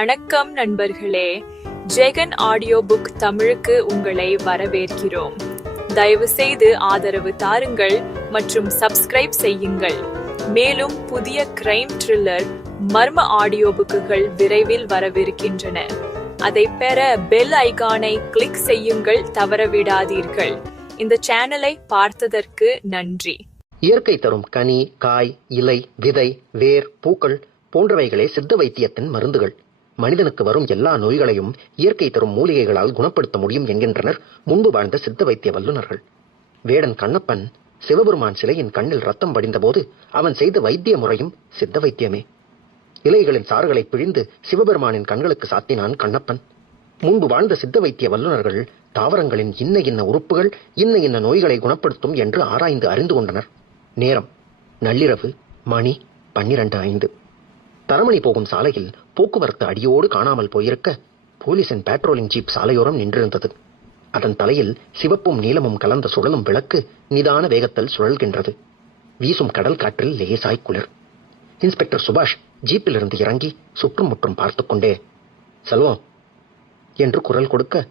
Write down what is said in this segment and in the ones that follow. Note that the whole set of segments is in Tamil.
வணக்கம் நண்பர்களே, ஜெகன் ஆடியோ புக் தமிழுக்கு உங்களை வரவேற்கிறோம். தயவு செய்து ஆதரவு தாருங்கள் மற்றும் சப்ஸ்கிரைப் செய்யுங்கள். மேலும் புதிய கிரைம் த்ரில்லர் மர்ம ஆடியோ புக்குகள் விரைவில் வரவிருக்கின்றன. அதை பெற பெல் ஐகானை கிளிக் செய்யுங்கள், தவறவிடாதீர்கள். இந்த சேனலை பார்த்ததற்கு நன்றி. இயற்கை தரும் கனி, காய், இலை, விதை, வேர், பூக்கள் போன்றவைகளே சித்த வைத்தியத்தின் மருந்துகள். மனிதனுக்கு வரும் எல்லா நோய்களையும் இயற்கை தரும் மூலிகைகளால் குணப்படுத்த முடியும் என்கின்றனர் முன்பு வாழ்ந்த சித்த வைத்திய வல்லுநர்கள். வேடன் கண்ணப்பன் சிவபெருமான் சிலையின் கண்ணில் ரத்தம் படிந்த போது அவன் செய்த வைத்திய முறையும் சித்த வைத்தியமே. இலைகளின் சாறுகளை பிழிந்து சிவபெருமானின் கண்களுக்கு சாத்தினான் கண்ணப்பன். முன்பு வாழ்ந்த சித்த வைத்திய வல்லுநர்கள் தாவரங்களின் இன்ன இன்ன உறுப்புகள் இன்ன இன்ன நோய்களை குணப்படுத்தும் என்று ஆராய்ந்து அறிந்து கொண்டனர். நேரம் நள்ளிரவு மணி 12:05. தரமணி போகும் சாலையில் போக்குவரத்து அடியோடு காணாமல் போயிருக்க போலீசின் பேட்ரோலிங் ஜீப் சாலையோரம் நின்றிருந்தது. அதன் தலையில் சிவப்பும் நீலமும் கலந்த சுழலும் விளக்கு நிதான வேகத்தில் சுழல்கின்றது. வீசும் கடல் காற்றில் லேசாய் குளிர். இன்ஸ்பெக்டர் சுபாஷ் ஜீப்பிலிருந்து இறங்கி சுற்றும் முற்றும் பார்த்து கொண்டே, செல்வம் என்று குரல் கொடுக்க,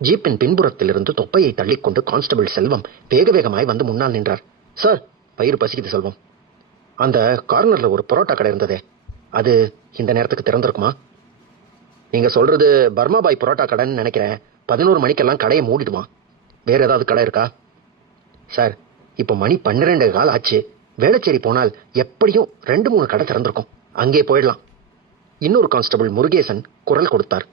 ஜீப்பின் பின்புறத்திலிருந்து தொப்பையை தள்ளிக்கொண்டு கான்ஸ்டபிள் செல்வம் வேக வேகமாய் வந்து முன்னால் நின்றார். சார், வயிறு பசிக்குது செல்வம். அந்த கார்னர்ல ஒரு பரோட்டா கடை இருந்ததே, அது இந்த நேரத்துக்கு திறந்திருக்குமா? நீங்க சொல்றது பர்மாபாய் பரோட்டா கடைன்னு நினைக்கிறேன். 11 மணிக்கெல்லாம் கடையை மூடிடுவான். வேற ஏதாவது கடை இருக்கா? சார், இப்போ மணி 12:15 ஆச்சு. வேளச்சேரி போனால் எப்படியும் 2-3 கடை திறந்திருக்கும். அங்கே போயிடலாம். இன்னொரு கான்ஸ்டபிள் முருகேசன் குரல் கொடுத்தார்.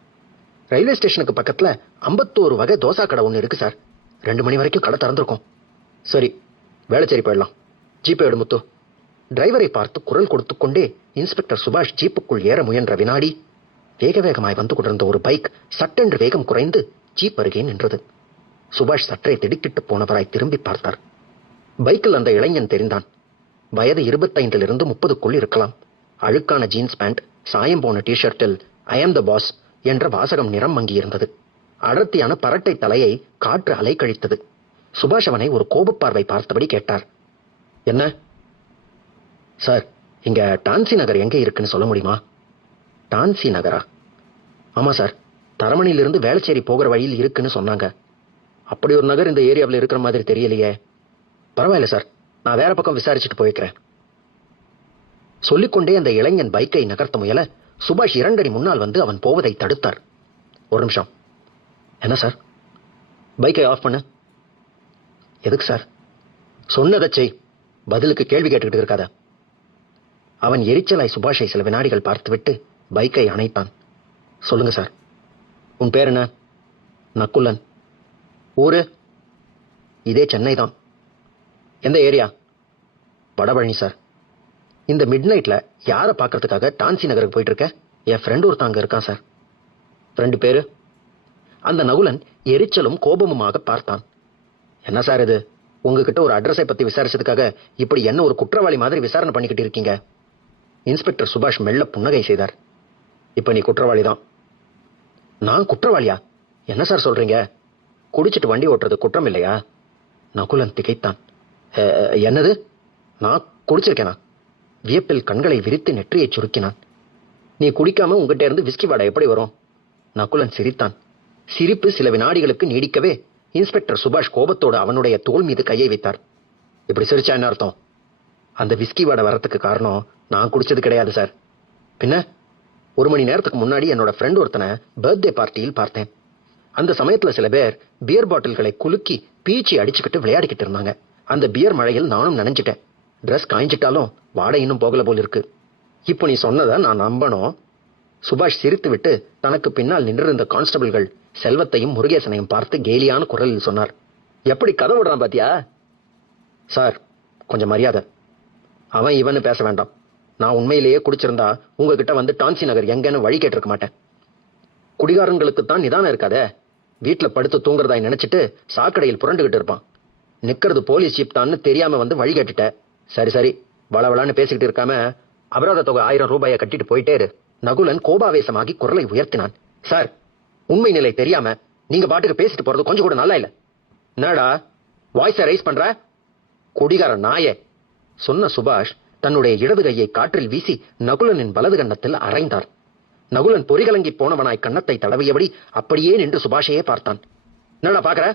ரயில்வே ஸ்டேஷனுக்கு பக்கத்துல 51 வகை தோசா கடை ஒன்று இருக்கு சார். 2 மணி வரைக்கும் கடை திறந்திருக்கும். சரி, வேளச்சேரி போயிடலாம். ஜீப்பை எடு முத்து. டிரைவரை பார்த்து குரல் கொடுத்து கொண்டே இன்ஸ்பெக்டர் சுபாஷ் ஜீப்புக்குள் ஏற முயன்ற வினாடி வேக வேகமாய் வந்து கொண்டிருந்த ஒரு பைக் சட்டென்று வேகம் குறைந்து ஜீப் அருகே நின்றது. சுபாஷ் சற்றே திடுக்கிட்டு போனவராய் திரும்பி பார்த்தார். பைக்கில் அந்த இளைஞன் தெரிந்தான். வயது 25 to 30 இருக்கலாம். அழுக்கான ஜீன்ஸ் பேண்ட், சாயம் போன டிஷர்ட்டில் ஐ ஆம் த பாஸ் என்ற வாசகம் நிறம் மங்கியிருந்தது. அடர்த்தியான பரட்டை தலையை காற்று அலைக்கழித்தது. சுபாஷ் அவனை ஒரு கோபப்பார்வை பார்த்தபடி கேட்டார், என்ன சார், இங்க டான்சி நகர் எங்கே இருக்குன்னு சொல்ல முடியுமா? டான்சி நகரா? ஆமா சார், தரமணியிலிருந்து வேளச்சேரி போகிற வழியில் இருக்குன்னு சொன்னாங்க. அப்படி ஒரு நகர் இந்த ஏரியாவில் இருக்கிற மாதிரி தெரியலையே. பரவாயில்ல சார், நான் வேற பக்கம் விசாரிச்சுட்டு போய்க்கிறேன். சொல்லிக்கொண்டே அந்த இளைஞன் பைக்கை நகர்த்த முயல சுபாஷ் 2 அடி முன்னால் வந்து அவன் போவதை தடுத்தார். ஒரு நிமிஷம். என்ன சார்? பைக்கை ஆஃப் பண்ணு. எதுக்கு சார்? சொன்னதை செய், பதிலுக்கு கேள்வி கேட்டுக்கிட்டு இருக்காத. அவன் எரிச்சலாய் சுபாஷை சில வினாடிகள் பார்த்துவிட்டு பைக்கை அணைத்தான். சொல்லுங்க சார், உன் பேர் என்ன? நக்குலன். ஊரு? இதே சென்னை தான். எந்த ஏரியா? வடபழனி சார். இந்த மிட் நைட்ல யாரை பார்க்கறதுக்காக டான்சி நகருக்கு போயிட்டு இருக்க? என் ஃப்ரெண்டு ஒருத்தாங்க இருக்கான் சார். ஃப்ரெண்டு பேரு? அந்த நகுலன் எரிச்சலும் கோபமுமாக பார்த்தான். என்ன சார் இது, உங்ககிட்ட ஒரு அட்ரஸை பத்தி விசாரிச்சதுக்காக இப்படி என்ன ஒரு குற்றவாளி மாதிரி விசாரணை பண்ணிக்கிட்டு இருக்கீங்க? இன்ஸ்பெக்டர் சுபாஷ் மெல்ல புன்னகை செய்தார். இப்ப நீ குற்றவாளி தான். நான் குற்றவாளியா? என்ன சார் சொல்றீங்க? குடிச்சிட்டு வண்டி ஓட்டுறது குற்றம் இல்லையா? நகுலன் திகைத்தான். என்னது, நான் குடிச்சிருக்கேனா? வியப்பில் கண்களை விரித்து நெற்றியை சுருக்கினான். நீ குடிக்காம உங்ககிட்ட இருந்து விஸ்கி வாடை எப்படி வரும்? நகுலன் சிரித்தான். சிரிப்பு சில வினாடிகளுக்கு நீடிக்கவே இன்ஸ்பெக்டர் சுபாஷ் கோபத்தோடு அவனுடைய தோள் மீது கையை வைத்தார். இப்படி சிரிச்சா என்ன அர்த்தம்? அந்த விஸ்கி வாடை வரத்துக்கு காரணம் நான் குடிச்சது கிடையாது சார். பின்ன 1 மணி நேரத்துக்கு முன்னாடி என்னோட ஃப்ரெண்ட் ஒருத்தனை பர்த்டே பார்ட்டியில் பார்த்தேன். அந்த சமயத்துல சில பேர் பியர் பாட்டில்களை குலுக்கி பீச்சி அடிச்சுக்கிட்டு விளையாடிக்கிட்டு இருந்தாங்க. அந்த பியர் மழையில் நானும் நனைஞ்சிட்டேன். ட்ரெஸ் காய்ஞ்சிட்டாலும் வாடை இன்னும் போகல போல் இருக்கு. இப்போ நீ சொன்னதை நான் நம்பணும். சுபாஷ் சிரித்து விட்டு தனக்கு பின்னால் நின்றிருந்த கான்ஸ்டபிள்கள் செல்வத்தையும் முருகேசனையும் பார்த்து கேலியான குரலில் சொன்னார். எப்படி கதை விடுறான் பாத்தியா? சார், கொஞ்சம் மரியாதை. அவன் இவன்னு பேச வேண்டாம். நான் உண்மையிலேயே குடிச்சிருந்தா உங்ககிட்ட வந்து டான்சி நகர் எங்கன்னு வழி கேட்டிருக்க மாட்டேன். குடிகாரங்களுக்கு தான் நிதானம் இருக்காதே. வீட்டுல படுத்து தூங்குறதாய் நினைச்சிட்டு சாக்கடையில் புரண்டுகிட்டு இருப்பான். நிக்கிறது போலீஸ் ஜீப் தான்னு தெரியாம வந்து வழி கேட்டுட்ட. சரி சரி, வளவளான்னு பேசிக்கிட்டு இருக்காம அபராத தொகை 1000 ரூபாயை கட்டிட்டு போயிட்டே இரு. நகுலன் கோபாவேசமாகி குரலை உயர்த்தினான். சார், உண்மை நிலை தெரியாம நீங்க பாட்டுக்கு பேசிட்டு போறது கொஞ்சம் கூட நல்லா இல்ல. என்னடா வாய்ஸை ரைஸ் பண்ற? குடிகார நாயே, சொன்ன சுபாஷ் தன்னுடைய இடது கையை காற்றில் வீசி நகுலனின் வலது கன்னத்தில் அறைந்தார். நகுலன் பொறிகலங்கி போனவனாய் கன்னத்தை தடவியபடி அப்படியே நின்று சுபாஷையே பார்த்தான். என்னடா பாக்குற?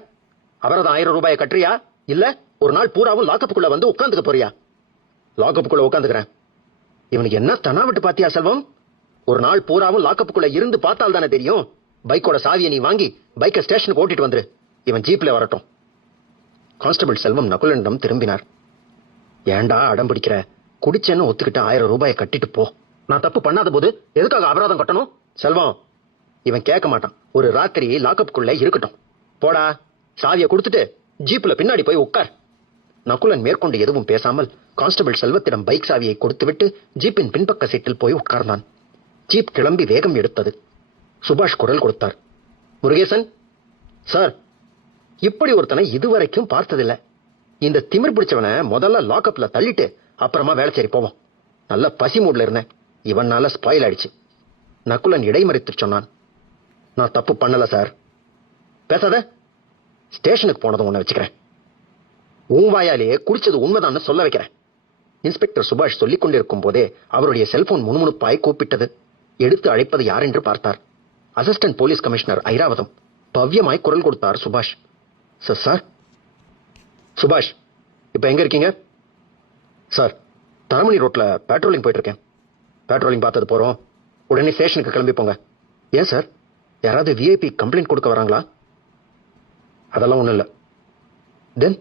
அவரது 1000 ரூபாயை கட்டுறியா, இல்ல ஒரு நாள் பூராவும் லாக்கப்புக்குள்ள வந்து உட்காந்துக்க போறியா? லாக்கப்புக்குள்ள உட்காந்துக்கிறேன். இவனுக்கு என்ன தனா விட்டு பாத்தியா செல்வம்? ஒரு நாள் பூராவும் லாக்கப்புக்குள்ள இருந்து பார்த்தால் தானே தெரியும். பைக்கோட சாவியை நீ வாங்கி பைக்கை ஸ்டேஷனுக்கு ஓட்டிட்டு வந்துரு. இவன் ஜீப்ல வரட்டும். கான்ஸ்டபிள் செல்வம் நகுலனிடம் திரும்பினார். ஏண்டா அடம் பிடிக்கிற? குடிச்சேன்னு ஒத்துக்கிட்டு 1000 ரூபாயை கட்டிட்டு போ. நான் தப்பு பண்ணாத போது எதுக்காக அபராதம் கட்டணும்? செல்வம், இவன் கேட்க மாட்டான். ஒரு ராத்திரி லாக்கப்புக்குள்ள இருக்கட்டும். போடா, சாவியை கொடுத்துட்டு ஜீப்ல பின்னாடி போய் உட்கார். நகுலன் மேற்கொண்டு எதுவும் பேசாமல் கான்ஸ்டபிள் செல்வத்திடம் பைக் சாவியை கொடுத்துவிட்டு ஜீப்பின் பின்பக்க சீட்டில் போய் உட்கார்ந்தான். ஜீப் கிளம்பி வேகம் எடுத்தது. சுபாஷ் குரல் கொடுத்தார். முருகேசன் சார், இப்படி ஒருத்தனை இதுவரைக்கும் பார்த்ததில்லை. இந்த திமிர் பிடிச்சவனை முதல்ல லாக்அப்ல தள்ளிட்டு அப்புறமா வேலைச்சேரி போவோம். நல்ல பசி மூட்ல இருந்தேன், இவனால ஸ்பாயில் ஆயிடுச்சு. நகுலன் இடைமறித்து சொன்னான். நான் தப்பு பண்ணல சார். பேசாத. ஸ்டேஷனுக்கு போனதும் உன்னை வச்சுக்கிறேன். உன் வாயாலேயே குடிச்சது உண்மைதான்னு சொல்ல வைக்கிறேன். இன்ஸ்பெக்டர் சுபாஷ் சொல்லிக் கொண்டிருக்கும் போதே அவருடைய செல்போன் முணுமுணுப்பாய் கூப்பிட்டது. எடுத்து அழைப்பது யார் என்று பார்த்தார். Assistant police commissioner Airavatham. பவ்யமாய் குரல் கொடுத்தார் சுபாஷ். சார். சுபாஷ், இப்ப எங்க இருக்கீங்க? சார், தரமணி ரோட்ல பேட்ரோலிங் போயிட்டு இருக்கேன். பேட்ரோலிங் பார்த்தது போறோம், உடனே ஸ்டேஷனுக்கு கிளம்பி போங்க. ஏன் சார், யாராவது விஐபி கம்ப்ளைண்ட் கொடுக்க வராங்களா? அதெல்லாம் ஒண்ணும் இல்ல. தென்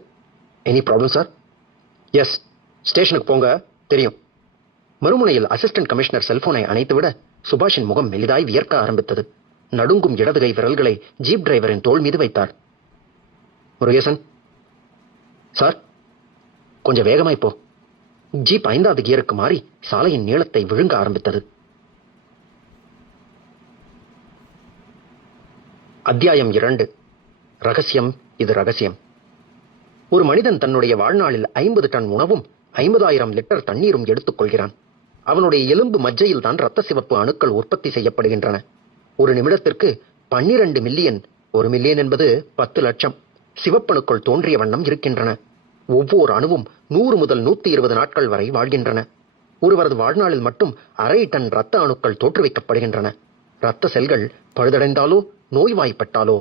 எனி ப்ராப்ளம் சார்? எஸ், ஸ்டேஷனுக்கு போங்க, தெரியும். மறுமுனையில் அசிஸ்டன்ட் கமிஷனர் செல்போனை அணைத்துவிட சுபாஷின் முகம் மெலிதாய் வியர்க்க ஆரம்பித்தது. நடுங்கும் இடதுகை விரல்களை ஜீப் டிரைவரின் தோள் மீது வைத்தார். முருகேசன் சார், கொஞ்சம் வேகமாய் போ. ஜீப் 5வது கியருக்கு மாறி சாலையின் நீளத்தை விழுங்க ஆரம்பித்தது. அத்தியாயம் 2. ரகசியம். இது ரகசியம். ஒரு மனிதன் தன்னுடைய வாழ்நாளில் 50 டன் உணவும் 50,000 லிட்டர் தண்ணீரும் எடுத்துக் கொள்கிறான். அவனுடைய எலும்பு மஜ்ஜையில் தான் இரத்த சிவப்பு அணுக்கள் உற்பத்தி செய்யப்படுகின்றன. ஒரு நிமிடத்திற்கு 12 மில்லியன், 1 மில்லியன் என்பது 10 லட்சம் சிவப்பணுக்கள் தோன்றிய வண்ணம் இருக்கின்றன. ஒவ்வொரு அணுவும் 100 முதல் 120 நாட்கள் வரை வாழ்கின்றன. ஒருவரது வாழ்நாளில் மட்டும் 1/2 டன் இரத்த அணுக்கள் தோற்றுவிக்கப்படுகின்றன. இரத்த செல்கள் பழுதடைந்தாலோ நோய்வாய்ப்பட்டாலோ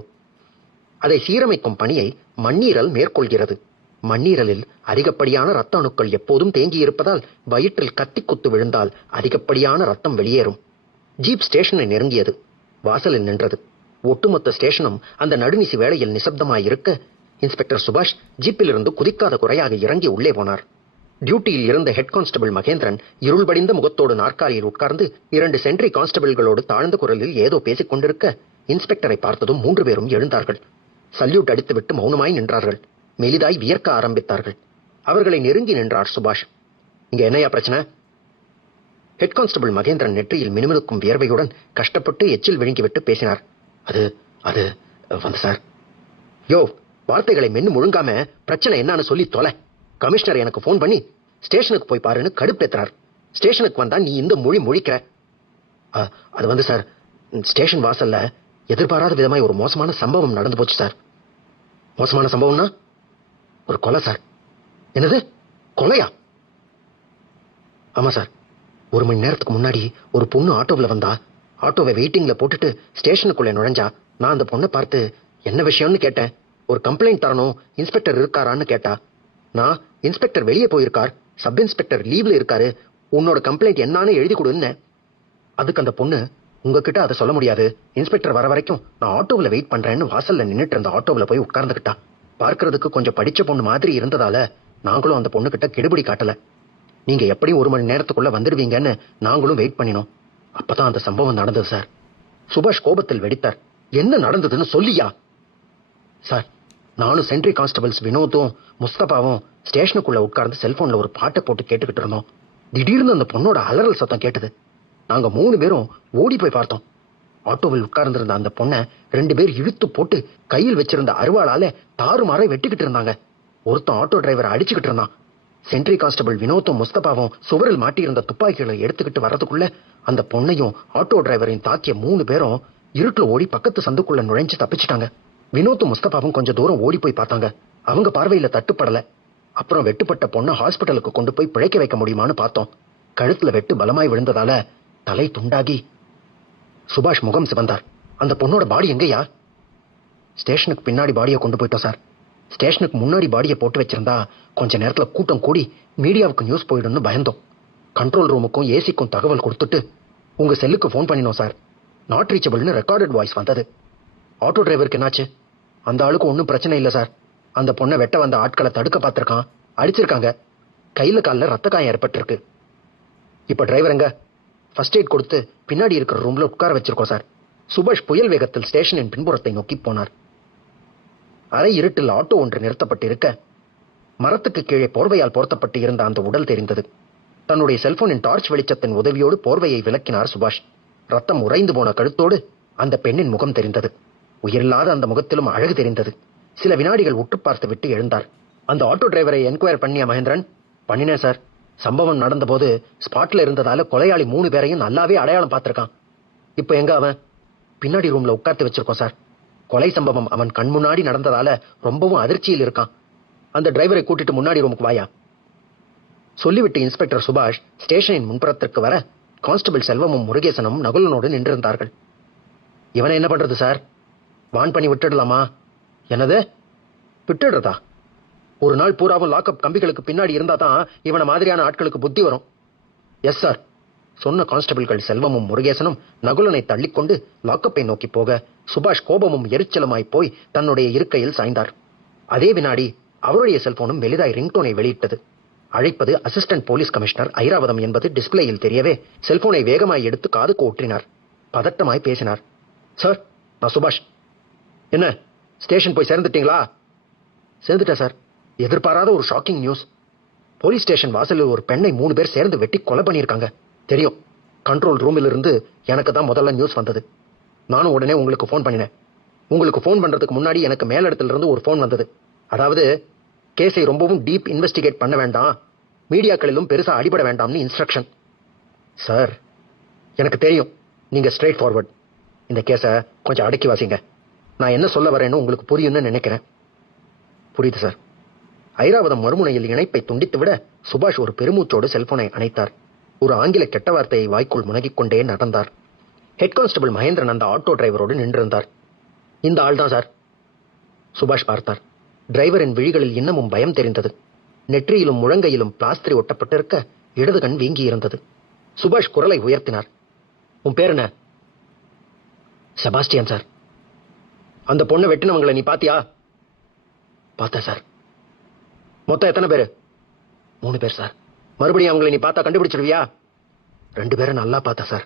அதை சீரமைக்கும் பணியை மண்ணீரல் மேற்கொள்கிறது. மண்ணீரலில் அதிகப்படியான இரத்த அணுக்கள் எப்போதும் தேங்கியிருப்பதால் வயிற்றில் கத்தி குத்து விழுந்தால் அதிகப்படியான ரத்தம் வெளியேறும். ஜீப் ஸ்டேஷனை நெருங்கியது. வாசலில் நின்றது. ஒட்டுமொத்த ஸ்டேஷனும் அந்த நடுநிசி வேளையில் நிசப்தமாயிருக்க இன்ஸ்பெக்டர் சுபாஷ் ஜீப்பிலிருந்து குதிக்காத குறையாக இறங்கி உள்ளே போனார். டியூட்டியில் இருந்த ஹெட் கான்ஸ்டபிள் மகேந்திரன் இருள் படிந்த முகத்தோடு நாற்காலியில் உட்கார்ந்து 2 சென்ட்ரி கான்ஸ்டபிள்களோடு தாழ்ந்த குரலில் ஏதோ பேசிக் கொண்டிருக்க இன்ஸ்பெக்டரை பார்த்ததும் 3 பேரும் எழுந்தார்கள். சல்யூட் அடித்துவிட்டு மௌனமாய் நின்றார்கள். மெலிதாய் வியர்க்க ஆரம்பித்தார்கள். அவர்களை நெருங்கி நின்றார் சுபாஷ். இங்க என்னையா பிரச்சனை? ஹெட் கான்ஸ்டபிள் மகேந்திரன் நெற்றியில் மினுமினுக்கும் வியர்வையுடன் கஷ்டப்பட்டு எச்சில் விழுங்கிவிட்டு பேசினார். அது அது வந்து சார். யோ, வார்த்தைகளை மென்னு முழுங்காம பிரச்சனை என்னன்னு சொல்லி தொலை. கமிஷனர் எனக்கு போன் பண்ணி ஸ்டேஷனுக்கு போய் பாருன்னு கடுப்பேத்துறார். ஸ்டேஷனுக்கு வந்தா நீ இந்த மொழி முழிக்கிற. அது வந்து சார், ஸ்டேஷன் வாசல்ல எதிர்பாராத விதமாய் ஒரு மோசமான சம்பவம் நடந்து போச்சு சார். மோசமான சம்பவம்னா? ஒரு கொலை சார். என்னது, கொலையா? ஆமா சார். 1 மணி நேரத்துக்கு முன்னாடி ஒரு பொண்ணு ஆட்டோவில் வந்தா. ஆட்டோவை வெயிட்டிங்ல போட்டுட்டு ஸ்டேஷனுக்குள்ளே நுழைஞ்சா. நான் அந்த பொண்ணை பார்த்து என்ன விஷயம்னு கேட்டேன். ஒரு கம்ப்ளைண்ட் தரணும், இன்ஸ்பெக்டர் இருக்காரான்னு கேட்டா. நான் இன்ஸ்பெக்டர் வெளியே போயிருக்கார், சப் இன்ஸ்பெக்டர் லீவ்ல இருக்காரு, உன்னோட கம்ப்ளைண்ட் என்னான்னு எழுதி கொடுன்னு. அதுக்கு அந்த பொண்ணு, உங்ககிட்ட அதை சொல்ல முடியாது, இன்ஸ்பெக்டர் வர வரைக்கும் நான் ஆட்டோவில் வெயிட் பண்றேன்னு வாசல்ல நின்னுட்டு இருந்த ஆட்டோவில் போய் உட்கார்ந்துக்கிட்டா. பார்க்கறதுக்கு கொஞ்சம் படிச்ச பொண்ணு மாதிரி இருந்ததால நாங்களும் அந்த பொண்ணு கிட்ட கெடுபிடி காட்டல. நீங்க எப்படியும் 1 மணி நேரத்துக்குள்ள வந்துடுவீங்கன்னு நாங்களும் வெயிட் பண்ணினோம். அப்பதான் அந்த சம்பவம் நடந்தது சார். சுபாஷ் கோபத்தில் வெடித்தார். என்ன நடந்ததுன்னு சொல்லியா? சார், நானும் சென்ட்ரி கான்ஸ்டபிள்ஸ் வினோத்தும் முஸ்தபாவும் ஸ்டேஷனுக்குள்ள உட்கார்ந்து செல்போன்ல ஒரு பாட்டை போட்டு கேட்டுக்கிட்டு இருந்தோம். திடீர்னு அந்த பொண்ணோட அலறல் சத்தம் கேட்டது. நாங்க 3 பேரும் ஓடி போய் பார்த்தோம். ஆட்டோவில் உட்கார்ந்திருந்த அந்த பொண்ணை 2 பேர் இழுத்து போட்டு கையில் வச்சிருந்த அருவாளால தாறுமாறை வெட்டிக்கிட்டு இருந்தாங்க. ஒருத்தன் ஆட்டோ டிரைவரை அடிச்சுக்கிட்டு இருந்தான். சென்ட்ரி கான்ஸ்டபிள் வினோத்தும் முஸ்தபாவும் சுவரில் மாட்டியிருந்த துப்பாக்கிகளை எடுத்துக்கிட்டு வர்றதுக்குள்ள அந்த பொண்ணையும் ஆட்டோ டிரைவரையும் தாக்கிய 3 பேரும் இருட்டுல ஓடி பக்கத்து சந்துக்குள்ள நுழைஞ்சு தப்பிச்சிட்டாங்க. வினோத்தும் முஸ்தபாவும் கொஞ்சம் தூரம் ஓடி போய் பார்த்தாங்க. அவங்க பார்வையில தட்டுப்படல. அப்புறம் வெட்டுப்பட்ட பொண்ணை ஹாஸ்பிட்டலுக்கு கொண்டு போய் பிழைக்க வைக்க முடியுமான்னு பார்த்தோம். கழுத்துல வெட்டு பலமாய் விழுந்ததால தலை துண்டாகி சுபாஷ் முகம் சிவந்தார். அந்த பொண்ணோட பாடி எங்கயா? ஸ்டேஷனுக்கு பின்னாடி பாடியை கொண்டு போயிட்டோம் சார். ஸ்டேஷனுக்கு முன்னாடி பாடியை போட்டு வச்சிருந்தா கொஞ்ச நேரத்துல கூட்டம் கூடி மீடியாவுக்கு நியூஸ் போயிடும்னு பயந்தோம். கண்ட்ரோல் ரூமுக்கும் ஏசிக்கும் தகவல் கொடுத்துட்டு உங்க செல்லுக்கு ஃபோன் பண்ணினோம் சார். நாட் ரீச்சபிள்னு ரெக்கார்டட் வாய்ஸ் வந்தது. ஆட்டோ டிரைவருக்கு என்னாச்சு? அந்த ஆளுக்கு ஒன்றும் பிரச்சனை இல்லை சார். அந்த பொண்ணை வெட்ட வந்த ஆட்களை தடுக்க பார்த்திருக்கான், அடிச்சிருக்காங்க. கையில காலில் ரத்த காயம் ஏற்பட்டிருக்கு. இப்ப டிரைவர் எங்க? ஃபர்ஸ்ட் எய்ட் கொடுத்து பின்னாடி இருக்கிற ரூம்ல உட்கார வச்சிருக்கோம் சார். சுபாஷ் புயல் வேகத்தில் ஸ்டேஷனின் பின்புறத்தை நோக்கி போனார். அரை இருட்டில் ஆட்டோ ஒன்று நிறுத்தப்பட்டு இருக்க மரத்துக்கு கீழே போர்வையால் போர்த்தப்பட்டு இருந்த அந்த உடல் தெரிந்தது. தன்னுடைய செல்போனின் டார்ச் வெளிச்சத்தின் உதவியோடு போர்வையை விலக்கினார் சுபாஷ். ரத்தம் உறைந்து போன கழுத்தோடு அந்த பெண்ணின் முகம் தெரிந்தது. உயிரில்லாத அந்த முகத்திலும் அழகு தெரிந்தது. சில வினாடிகள் உற்று பார்த்து விட்டு எழுந்தார். அந்த ஆட்டோ டிரைவரை என்கொயர் பண்ணிய மகேந்திரன்? பண்ணினேன் சார். சம்பவம் நடந்த போது ஸ்பாட்ல இருந்ததால கொலையாளி 3 பேரையும் நல்லாவே அடையாளம் பார்த்திருக்கான். இப்ப எங்க அவன்? பின்னாடி ரூம்ல உட்கார்த்து வச்சிருக்கோம் சார். கொலை சம்பவம் அவன் கண் முன்னாடி நடந்ததால ரொம்பவும் அதிர்ச்சியில் இருக்கான். அந்த டிரைவரை கூட்டிட்டு முன்னாடி ரூமுக்கு வாயா. சொல்லிவிட்டு இன்ஸ்பெக்டர் சுபாஷ் ஸ்டேஷனின் முன்புறத்திற்கு வர கான்ஸ்டபிள் செல்வமும் முருகேசனும் நகுலனோடு நின்றிருந்தார்கள். இவனை என்ன பண்றது சார்? வான் பண்ணி விட்டுடலாமா? என்னது விட்டுடுறதா? ஒரு நாள் பூராவும் லாக்அப் கம்பிகளுக்கு பின்னாடி இருந்தா தான் இவனை மாதிரியான ஆட்களுக்கு புத்தி வரும். எஸ் சார் சொன்ன கான்ஸ்டபிள்கள் செல்வமும் முருகேசனும் நகுலனை தள்ளிக்கொண்டு லாக்கப்பை நோக்கி போக சுபாஷ் கோபமும் எரிச்சலுமாய் போய் தன்னுடைய இருக்கையில் சாய்ந்தார். அதே வினாடி அவருடைய செல்போனும் மெலிதாய் ரிங்டோனை வெளியிட்டது. அழைப்பது அசிஸ்டன்ட் போலீஸ் கமிஷனர் ஐராவதம் என்பது டிஸ்பிளேயில் தெரியவே செல்போனை வேகமாய் எடுத்து காதுக்கு ஒற்றினார். பதட்டமாய் பேசினார். சார், நான் சுபாஷ். என்ன, ஸ்டேஷன் போய் சேர்ந்துட்டீங்களா? சேர்ந்துட்டேன் சார். எதிர்பாராத ஒரு ஷாக்கிங் நியூஸ். போலீஸ் ஸ்டேஷன் வாசலில் ஒரு பெண்ணை 3 பேர் சேர்ந்து வெட்டி கொலை பண்ணியிருக்காங்க. தெரியும். கண்ட்ரோல் ரூமில் இருந்து எனக்கு தான் முதல்ல நியூஸ் வந்தது. நானும் உடனே உங்களுக்கு ஃபோன் பண்ணினேன். உங்களுக்கு ஃபோன் பண்றதுக்கு முன்னாடி எனக்கு மேலிடத்துல இருந்து ஒரு ஃபோன் வந்தது. அதாவது கேஸை ரொம்பவும் டீப் இன்வெஸ்டிகேட் பண்ண வேண்டாம், மீடியாக்களிலும் பெருசா அடிபட வேண்டாம்னு இன்ஸ்ட்ரக்ஷன். சார், எனக்கு தெரியும் நீங்க ஸ்ட்ரெயிட் ஃபார்வர்ட். இந்த கேஸை கொஞ்சம் அடக்கி வாசிங்க. நான் என்ன சொல்ல வரேன்னு உங்களுக்கு புரியும்னு நினைக்கிறேன். புரியுது சார். ஐராவதம் மறுமுனையில் இணைப்பை துண்டித்து விட சுபாஷ் ஒரு பெருமூச்சோடு செல்போனை அணைத்தார். ஒரு ஆங்கில கெட்ட வார்த்தையை வாய்க்குள் முனகிக் கொண்டே நடந்தார். ஹெட் கான்ஸ்டபிள் மகேந்திரன் அந்த ஆட்டோ டிரைவரோடு நின்றிருந்தார். இந்த ஆள் தான் சார். சுபாஷ் பார்த்தார். டிரைவரின் விழிகளில் இன்னமும் பயம் தெரிந்தது. நெற்றியிலும் முழங்கையிலும் பிளாஸ்திரி ஒட்டப்பட்டிருக்க இடது கண் வீங்கி இருந்தது. சுபாஷ் குரலை உயர்த்தினார். உன் பேர் என்ன? செபாஸ்டியன் சார். அந்த பொண்ணை வெட்டினவங்களை நீ பாத்தியா? பார்த்தேன் சார். மொத்தம் எத்தனை பேரு? 3 பேர் சார். மறுபடியும் அவங்களை நீ பார்த்தா கண்டுபிடிச்சிடுவியா? 2 பேரை நல்லா பார்த்தா சார்.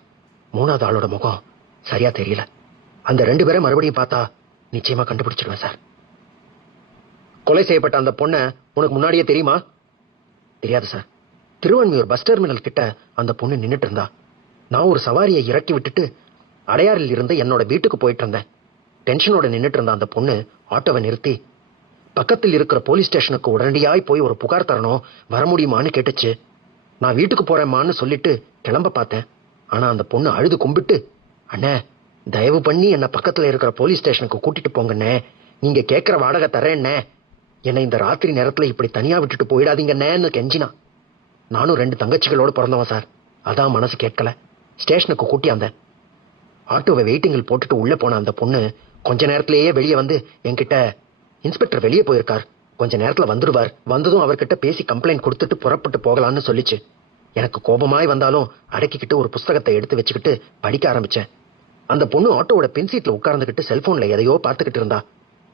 3வது ஆளோட முகம் சரியா தெரியல. அந்த 2 பேரை மறுபடியும் பார்த்தா நிச்சயமா கண்டுபிடிச்சிடுவேன் சார். கொலை செய்யப்பட்ட அந்த பொண்ணை உனக்கு முன்னாடியே தெரியுமா? தெரியாது சார். திருவன்மியூர் பஸ் டெர்மினல் கிட்ட அந்த பொண்ணு நின்னுட்டு இருந்தா. நான் ஒரு சவாரியை இறக்கி விட்டுட்டு அடையாறில் இருந்து என்னோட வீட்டுக்கு போயிட்டு இருந்தேன். டென்ஷனோட நின்னுட்டு இருந்த அந்த பொண்ணு ஆட்டோவை நிறுத்தி பக்கத்தில் இருக்கிற போலீஸ் ஸ்டேஷனுக்கு உடனடியாய் போய் ஒரு புகார் தரணும், வர முடியுமான்னு கேட்டுச்சு. நான் வீட்டுக்கு போறேம்மான்னு சொல்லிட்டு கிளம்ப பார்த்தேன். ஆனா அந்த பொண்ணு அழுது கும்பிட்டு, அண்ணே தயவு பண்ணி என்ன பக்கத்துல இருக்கிற போலீஸ் ஸ்டேஷனுக்கு கூட்டிட்டு போங்கண்ணே, நீங்க கேட்கிற வாடகை தரேன்னே, என்னை இந்த ராத்திரி நேரத்துல இப்படி தனியா விட்டுட்டு போயிடாதீங்கன்னு கெஞ்சினா. நானும் 2 தங்கச்சிகளோடு பிறந்தவன் சார். அதான் மனசு கேட்கல, ஸ்டேஷனுக்கு கூட்டியாந்தேன். ஆட்டோவை வெயிட்டிங்கில் போட்டுட்டு உள்ள போன அந்த பொண்ணு கொஞ்ச நேரத்திலேயே வெளியே வந்து என்கிட்ட, இன்ஸ்பெக்டர் வெளியே போயிருக்கார், கொஞ்ச நேரத்துல வந்துடுவார், வந்ததும் அவர்கிட்ட பேசி கம்ப்ளைண்ட் கொடுத்துட்டு புறப்பட்டு போகலான்னு சொல்லிச்சு. எனக்கு கோபமாய் வந்தாலும் அடக்கிக்கிட்டு ஒரு புஸ்தகத்தை எடுத்து வச்சுக்கிட்டு படிக்க ஆரம்பிச்சேன். அந்த பொண்ணு ஆட்டோவோட பின்சீட்ல உட்கார்ந்துகிட்டு செல்போன்ல எதையோ பார்த்துக்கிட்டு இருந்தா.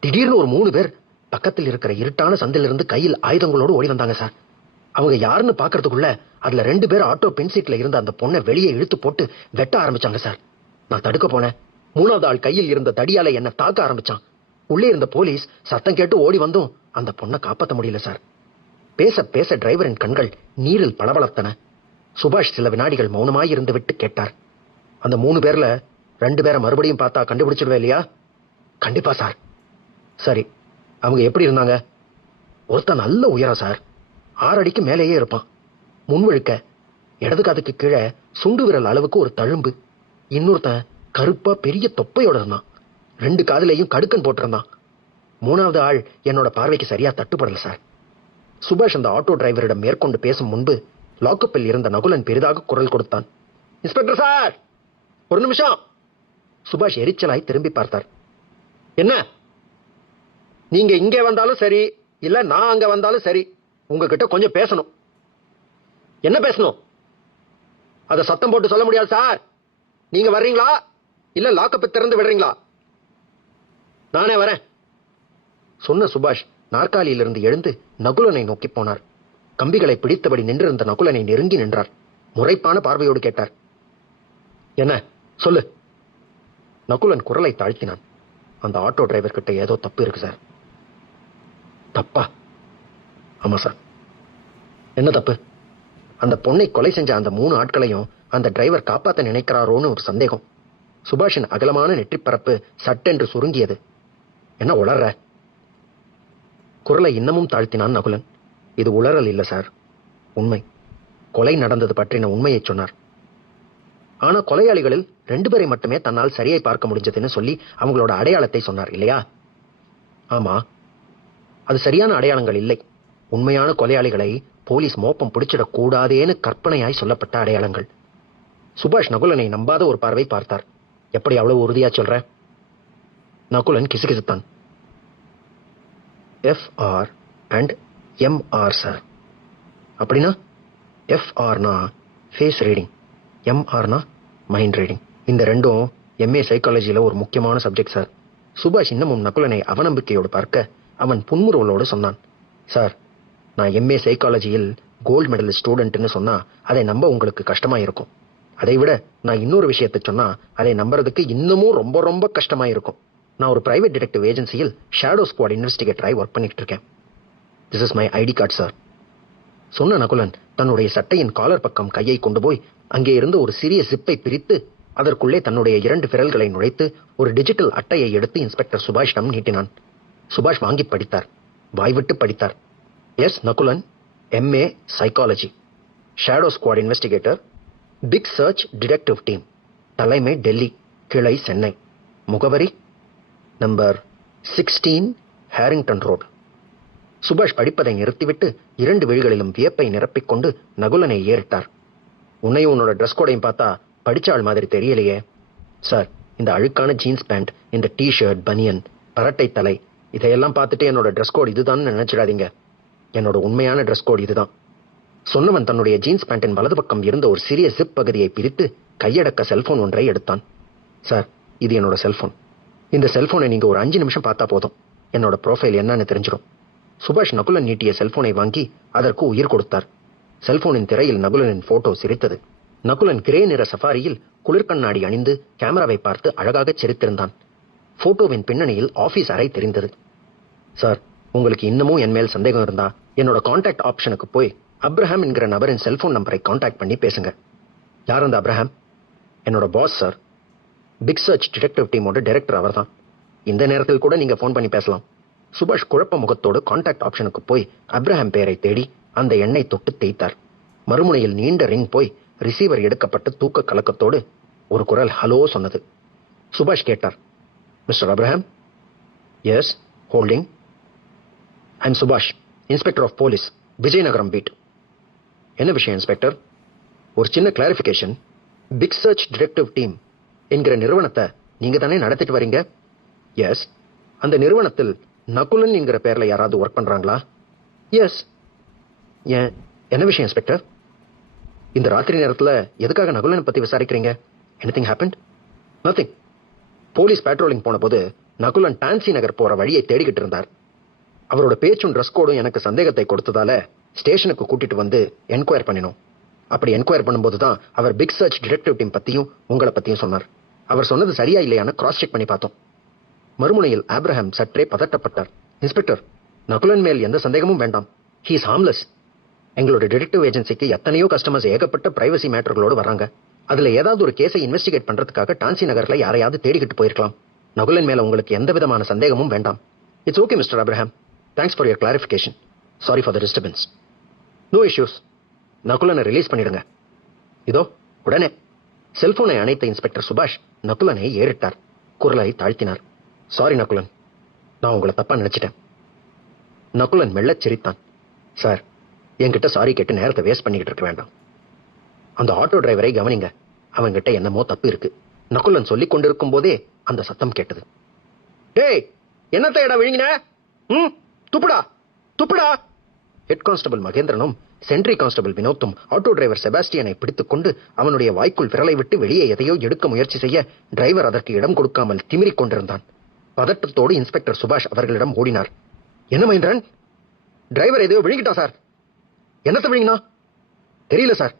திடீர்னு ஒரு 3 பேர் பக்கத்தில் இருக்கிற இருட்டான சந்திலிருந்து கையில் ஆயுதங்களோடு ஓடி வந்தாங்க சார். அவங்க யாருன்னு பாக்குறதுக்குள்ள அதுல 2 பேர் ஆட்டோ பின்சீட்ல இருந்த அந்த பொண்ணை வெளியே இழுத்து போட்டு வெட்ட ஆரம்பிச்சாங்க சார். நான் தடுக்க போனேன். 3வது ஆள் கையில் இருந்த தடியால என்ன தாக்க ஆரம்பிச்சான். உள்ளே இருந்த போலீஸ் சத்தம் கேட்டு ஓடி வந்தும் அந்த பொண்ணை காப்பாற்ற முடியல சார். பேச பேச டிரைவரின் கண்கள் நீரில் பளபளத்தன. சுபாஷ் சில வினாடிகள் மௌனமாய் இருந்து விட்டு கேட்டார். அந்த 3 பேர்ல 2 பேரை மறுபடியும் பார்த்தா கண்டுபிடிச்சிடுவே இல்லையா? கண்டிப்பா சார். சரி, அவங்க எப்படி இருந்தாங்க? ஒருத்தன் நல்ல உயரம் சார், 6 அடிக்கு மேலேயே இருப்பான். முன்வழுக்க இடது காதுக்கு கீழே சுண்டு விரல் அளவுக்கு ஒரு தழும்பு. இன்னொருத்தன் கருப்பா பெரிய தொப்பையோட இருந்தான். 2 காதுலையும் கடுக்கன் போட்டிருந்தான். 3வது ஆள் என்னோட பார்வைக்கு சரியா தட்டுப்படல சார். சுபாஷ் அந்த ஆட்டோ டிரைவரிடம் மேற்கொண்டு பேசும் முன்பு லாக்கப்பில் இருந்த நகுலன் பெரிதாக குரல் கொடுத்தான். இன்ஸ்பெக்டர் சார், ஒரு நிமிஷம். சுபாஷ் எரிச்சலாய் திரும்பி பார்த்தார். என்ன? நீங்க இங்கே வந்தாலும் சரி, இல்ல நான் அங்க வந்தாலும் சரி, உங்ககிட்ட கொஞ்சம் பேசணும். என்ன பேசணும்? அத சத்தம் போட்டு சொல்ல முடியாது சார். நீங்க வர்றீங்களா இல்ல லாக்கப் திறந்து விடுறீங்களா? நானே வரேன் சொன்ன சுபாஷ் நாற்காலியிலிருந்து எழுந்து நகுலனை நோக்கி போனார். கம்பிகளை பிடித்தபடி நின்றிருந்த நகுலனை நெருங்கி நின்றார். முறைப்பான பார்வையோடு கேட்டார். என்ன சொல்லு? நகுலன் குரலை தாழ்த்தினான். அந்த ஆட்டோ டிரைவர் கிட்ட ஏதோ தப்பு இருக்கு சார். தப்பா? ஆமா சார். என்ன தப்பு? அந்த பொண்ணை கொலை செஞ்ச அந்த 3 ஆட்களையும் அந்த டிரைவர் காப்பாத்த நினைக்கிறாரோன்னு ஒரு சந்தேகம். சுபாஷின் அகலமான நெற்றிப்பரப்பு சட்டென்று சுருங்கியது. என்ன உளர்ற? குரலை இன்னமும் தாழ்த்தினான் நகுலன். இது உளறல் இல்ல சார், உண்மை. கொலை நடந்தது பற்றின உண்மையை சொன்னார். ஆனா கொலையாளிகளில் 2 பேரை மட்டுமே தன்னால் சரியை பார்க்க முடிஞ்சதுன்னு சொல்லி அவங்களோட அடையாளத்தை சொன்னார் இல்லையா? ஆமா, அது சரியான அடையாளங்கள் இல்லை. உண்மையான கொலையாளிகளை போலீஸ் மோப்பம் பிடிச்சிடக் கூடாதேன்னு கற்பனையாய் சொல்லப்பட்ட அடையாளங்கள். சுபாஷ் நகுலனை நம்பாத ஒரு பார்வை பார்த்தார். எப்படி அவ்வளவு உறுதியா சொல்ற? நகுலன் கிசுகிசுத்தான். FR and MR sir. அப்படின்னா FRனா ஃபேஸ் ரீடிங், MRனா மைண்ட் ரீடிங். இந்த ரெண்டும் MA சைக்காலஜியில ஒரு முக்கியமான சப்ஜெக்ட் சார். சுபாஷ் இன்னமும் நகுலனை அவநம்பிக்கையோடு பார்க்க அவன் புன்முறுவலோடு சொன்னான். சார், நான் MA சைக்காலஜியில் கோல்டு மெடல் ஸ்டூடெண்ட்னு சொன்னா அதை நம்ப உங்களுக்கு கஷ்டமா இருக்கும். அதை விட நான் இன்னொரு விஷயத்தை சொன்னா அதை நம்புறதுக்கு இன்னமும் ரொம்ப ரொம்ப கஷ்டமா இருக்கும். நான் ஒரு பிரைவேட் டிடெக்டிவ் ஏஜென்சியில் ஷேடோ ஸ்குவாட் இன்வெஸ்டிகேட்டராய் ஒர்க் பண்ணிட்டு இருக்கேன். This is my ID card sir சொன்ன நகுலன் தன்னுடைய சட்டையின் காலர் பக்கம் கையை கொண்டு போய் அங்கே இருந்து ஒரு சிறிய ஜிப்பை பிரித்து அதற்குள்ளே தன்னுடைய 2 விரல்களை நுழைத்து ஒரு டிஜிட்டல் அட்டையை எடுத்து இன்ஸ்பெக்டர் சுபாஷிடம் நீட்டினான். சுபாஷ் வாங்கி படித்தார். வாய்விட்டு படித்தார். S Nakulan, MA psychology, shadow squad investigator, big search detective team, தலைமை டெல்லி, கிளை சென்னை, முகவரி நம்பர் 16 ஹேரிங்டன் ரோடு. சுபாஷ் படிப்பதை நிறுத்திவிட்டு 2 விழிகளிலும் வியப்பை நிரப்பிக்கொண்டு நகுலனை ஏறிட்டார். உன்னையும் உன்னோட ட்ரெஸ் கோடையும் பார்த்தா படிச்சாள் மாதிரி தெரியலையே. சார், இந்த அழுக்கான ஜீன்ஸ் பேண்ட், இந்த டிஷர்ட், பனியன், பரட்டை தலை, இதையெல்லாம் பார்த்துட்டு என்னோட ட்ரெஸ் கோட் இதுதான் நினைச்சிடாதீங்க. என்னோட உண்மையான ட்ரெஸ் கோட் இதுதான். சொன்னவன் தன்னுடைய ஜீன்ஸ் பேண்டின் வலது பக்கம் இருந்த ஒரு சிறிய ஜிப் பகுதியை பிரித்து கையடக்க செல்போன் ஒன்றை எடுத்தான். சார், இது என்னோட செல்போன். இந்த செல்போனை நீங்க ஒரு 5 நிமிஷம் பார்த்தா போதும். என்னோட ப்ரொஃபைல் என்னன்னு தெரிஞ்சிடும். சுபாஷ் நகுலன் நீட்டிய செல்போனை வாங்கி அதற்கு உயிர் கொடுத்தார். செல்போனின் திரையில் நகுலனின் போட்டோ சிரித்தது. நகுலன் கிரே நிற சஃபாரியில் குளிர்கண்ணாடி அணிந்து கேமராவை பார்த்து அழகாக சிரித்திருந்தான். போட்டோவின் பின்னணியில் ஆபீஸ் அறை தெரிந்தது. சார், உங்களுக்கு இன்னமும் என் மேல் சந்தேகம் இருந்தா என்னோட கான்டாக்ட் ஆப்ஷனுக்கு போய் அப்ரஹாம் என்கிற நபரின் செல்போன் நம்பரை கான்டாக்ட் பண்ணி பேசுங்க. யார் அந்த அப்ரஹாம்? என்னோட boss sir. Big search detective டீமோட டைரக்டர் அவர்தான். இந்த நேரத்தில் கூட நீங்க போன் பண்ணி பேசலாம். சுபாஷ் குழப்ப முகத்தோடு கான்டாக்ட் ஆப்ஷனுக்கு போய் அப்ரஹாம் பெயரை தேடி அந்த எண்ணை தொட்டு தேய்த்தார். மறுமுனையில் நீண்ட ரிங் போய் ரிசீவர் எடுக்கப்பட்டு தூக்க கலக்கத்தோடு ஒரு குரல் ஹலோ சொன்னது. சுபாஷ் கேட்டார். Mister Abraham? Yes, holding. I'm சுபாஷ், inspector of police, Vizianagaram beat. என்ன விஷயம் இன்ஸ்பெக்டர்? ஒரு சின்ன clarification. Big search detective team என்கிற நிறுவனத்தை நீங்க தானே நடத்திட்டு வரீங்க? எஸ். அந்த நிறுவனத்தில் நகுலன் என்கிற பேர்ல யாராவது ஒர்க் பண்றாங்களா? எஸ். ஏன், என்ன விஷயம் இன்ஸ்பெக்டர்? இந்த ராத்திரி நேரத்தில் எதுக்காக நகுலனை பத்தி விசாரிக்கிறீங்க? Anything happened? Nothing. Police patrolling போன போது நகுலன் டான்சி நகர் போற வழியை தேடிக்கிட்டு இருந்தார். அவரோட பேச்சும் ட்ரெஸ் கோடும் எனக்கு சந்தேகத்தை கொடுத்ததால ஸ்டேஷனுக்கு கூட்டிட்டு வந்து என்கொயர் பண்ணினோம். அப்படி என்கொயர் பண்ணும்போது தான் அவர் பிக் சர்ச் டிடெக்டிவ் டீம் பத்தியும் உங்களை பத்தியும் சொன்னார். அவர் சொன்னது சரியா இல்லையான்னு கிராஸ் செக் பண்ணி பார்த்தோம். மறுமுனையில் ஆப்ரஹாம் சற்றே பதட்டப்பட்டார். இன்ஸ்பெக்டர், நகுலன் மேல் எந்த சந்தேகமும் வேண்டாம். He is harmless. எங்களோட டிடெக்டிவ் ஏஜென்சிக்கு எத்தனையோ கஸ்டமர்ஸ் ஏகப்பட்ட பிரைவசி மேட்டர்களோடு வராங்க. அதுல ஏதாவது ஒரு கேஸை இன்வெஸ்டிகேட் பண்றதுக்காக டான்சி நகர்ல யாரையாவது தேடிக்கிட்டு போயிருக்கலாம். நகுலன் மேல உங்களுக்கு எந்த விதமான சந்தேகமும் வேண்டாம். It's okay mister Abraham. Thanks for your clarification. Sorry for the disturbance. No issues. நகுலனை ரிலீஸ் பண்ணிடுங்க. இதோ உடனே. செல்போனை அணைத்த இன்ஸ்பெக்டர் சுபாஷ் நகுலனை ஏறிட்டார். குரலை தாழ்த்தினார். சாரி நகுலன், நான் உங்களை தப்பா நினைச்சிட்டேன். நகுலன் மெல்லச் சிரித்தான். சார், என்கிட்ட சாரி கேட்டு நேரத்தை வேஸ்ட் பண்ணிக்கிட்டு இருக்க வேண்டாம். அந்த ஆட்டோ டிரைவரை கவனிங்க. அவன்கிட்ட என்னமோ தப்பு இருக்கு. நகுலன் சொல்லிக் கொண்டிருக்கும் போதே அந்த சத்தம் கேட்டது. டேய், என்னத்தை இடம் விழுங்கின? துப்புடா துப்புடா! ஹெட் கான்ஸ்டபிள் மகேந்திரனும் சென்ட்ரி கான்ஸ்டபிள் வினோத்தும் ஆட்டோ டிரைவர் செபாஸ்டியனை பிடித்துக் கொண்டு அவனுடைய வாய்க்குள் விரலை விட்டு வெளியே எதையோ எடுக்க முயற்சி செய்ய டிரைவர் அதற்கு இடம் கொடுக்காமல் திமிரிக் கொண்டிருந்தான். பதட்டத்தோடு இன்ஸ்பெக்டர் சுபாஷ் அவர்களிடம் ஓடினார். என்ன மகேந்திரன், டிரைவர் எதையோ விழுங்கிட்டா சார். என்னத்தை விழுங்கினா? தெரியல சார்.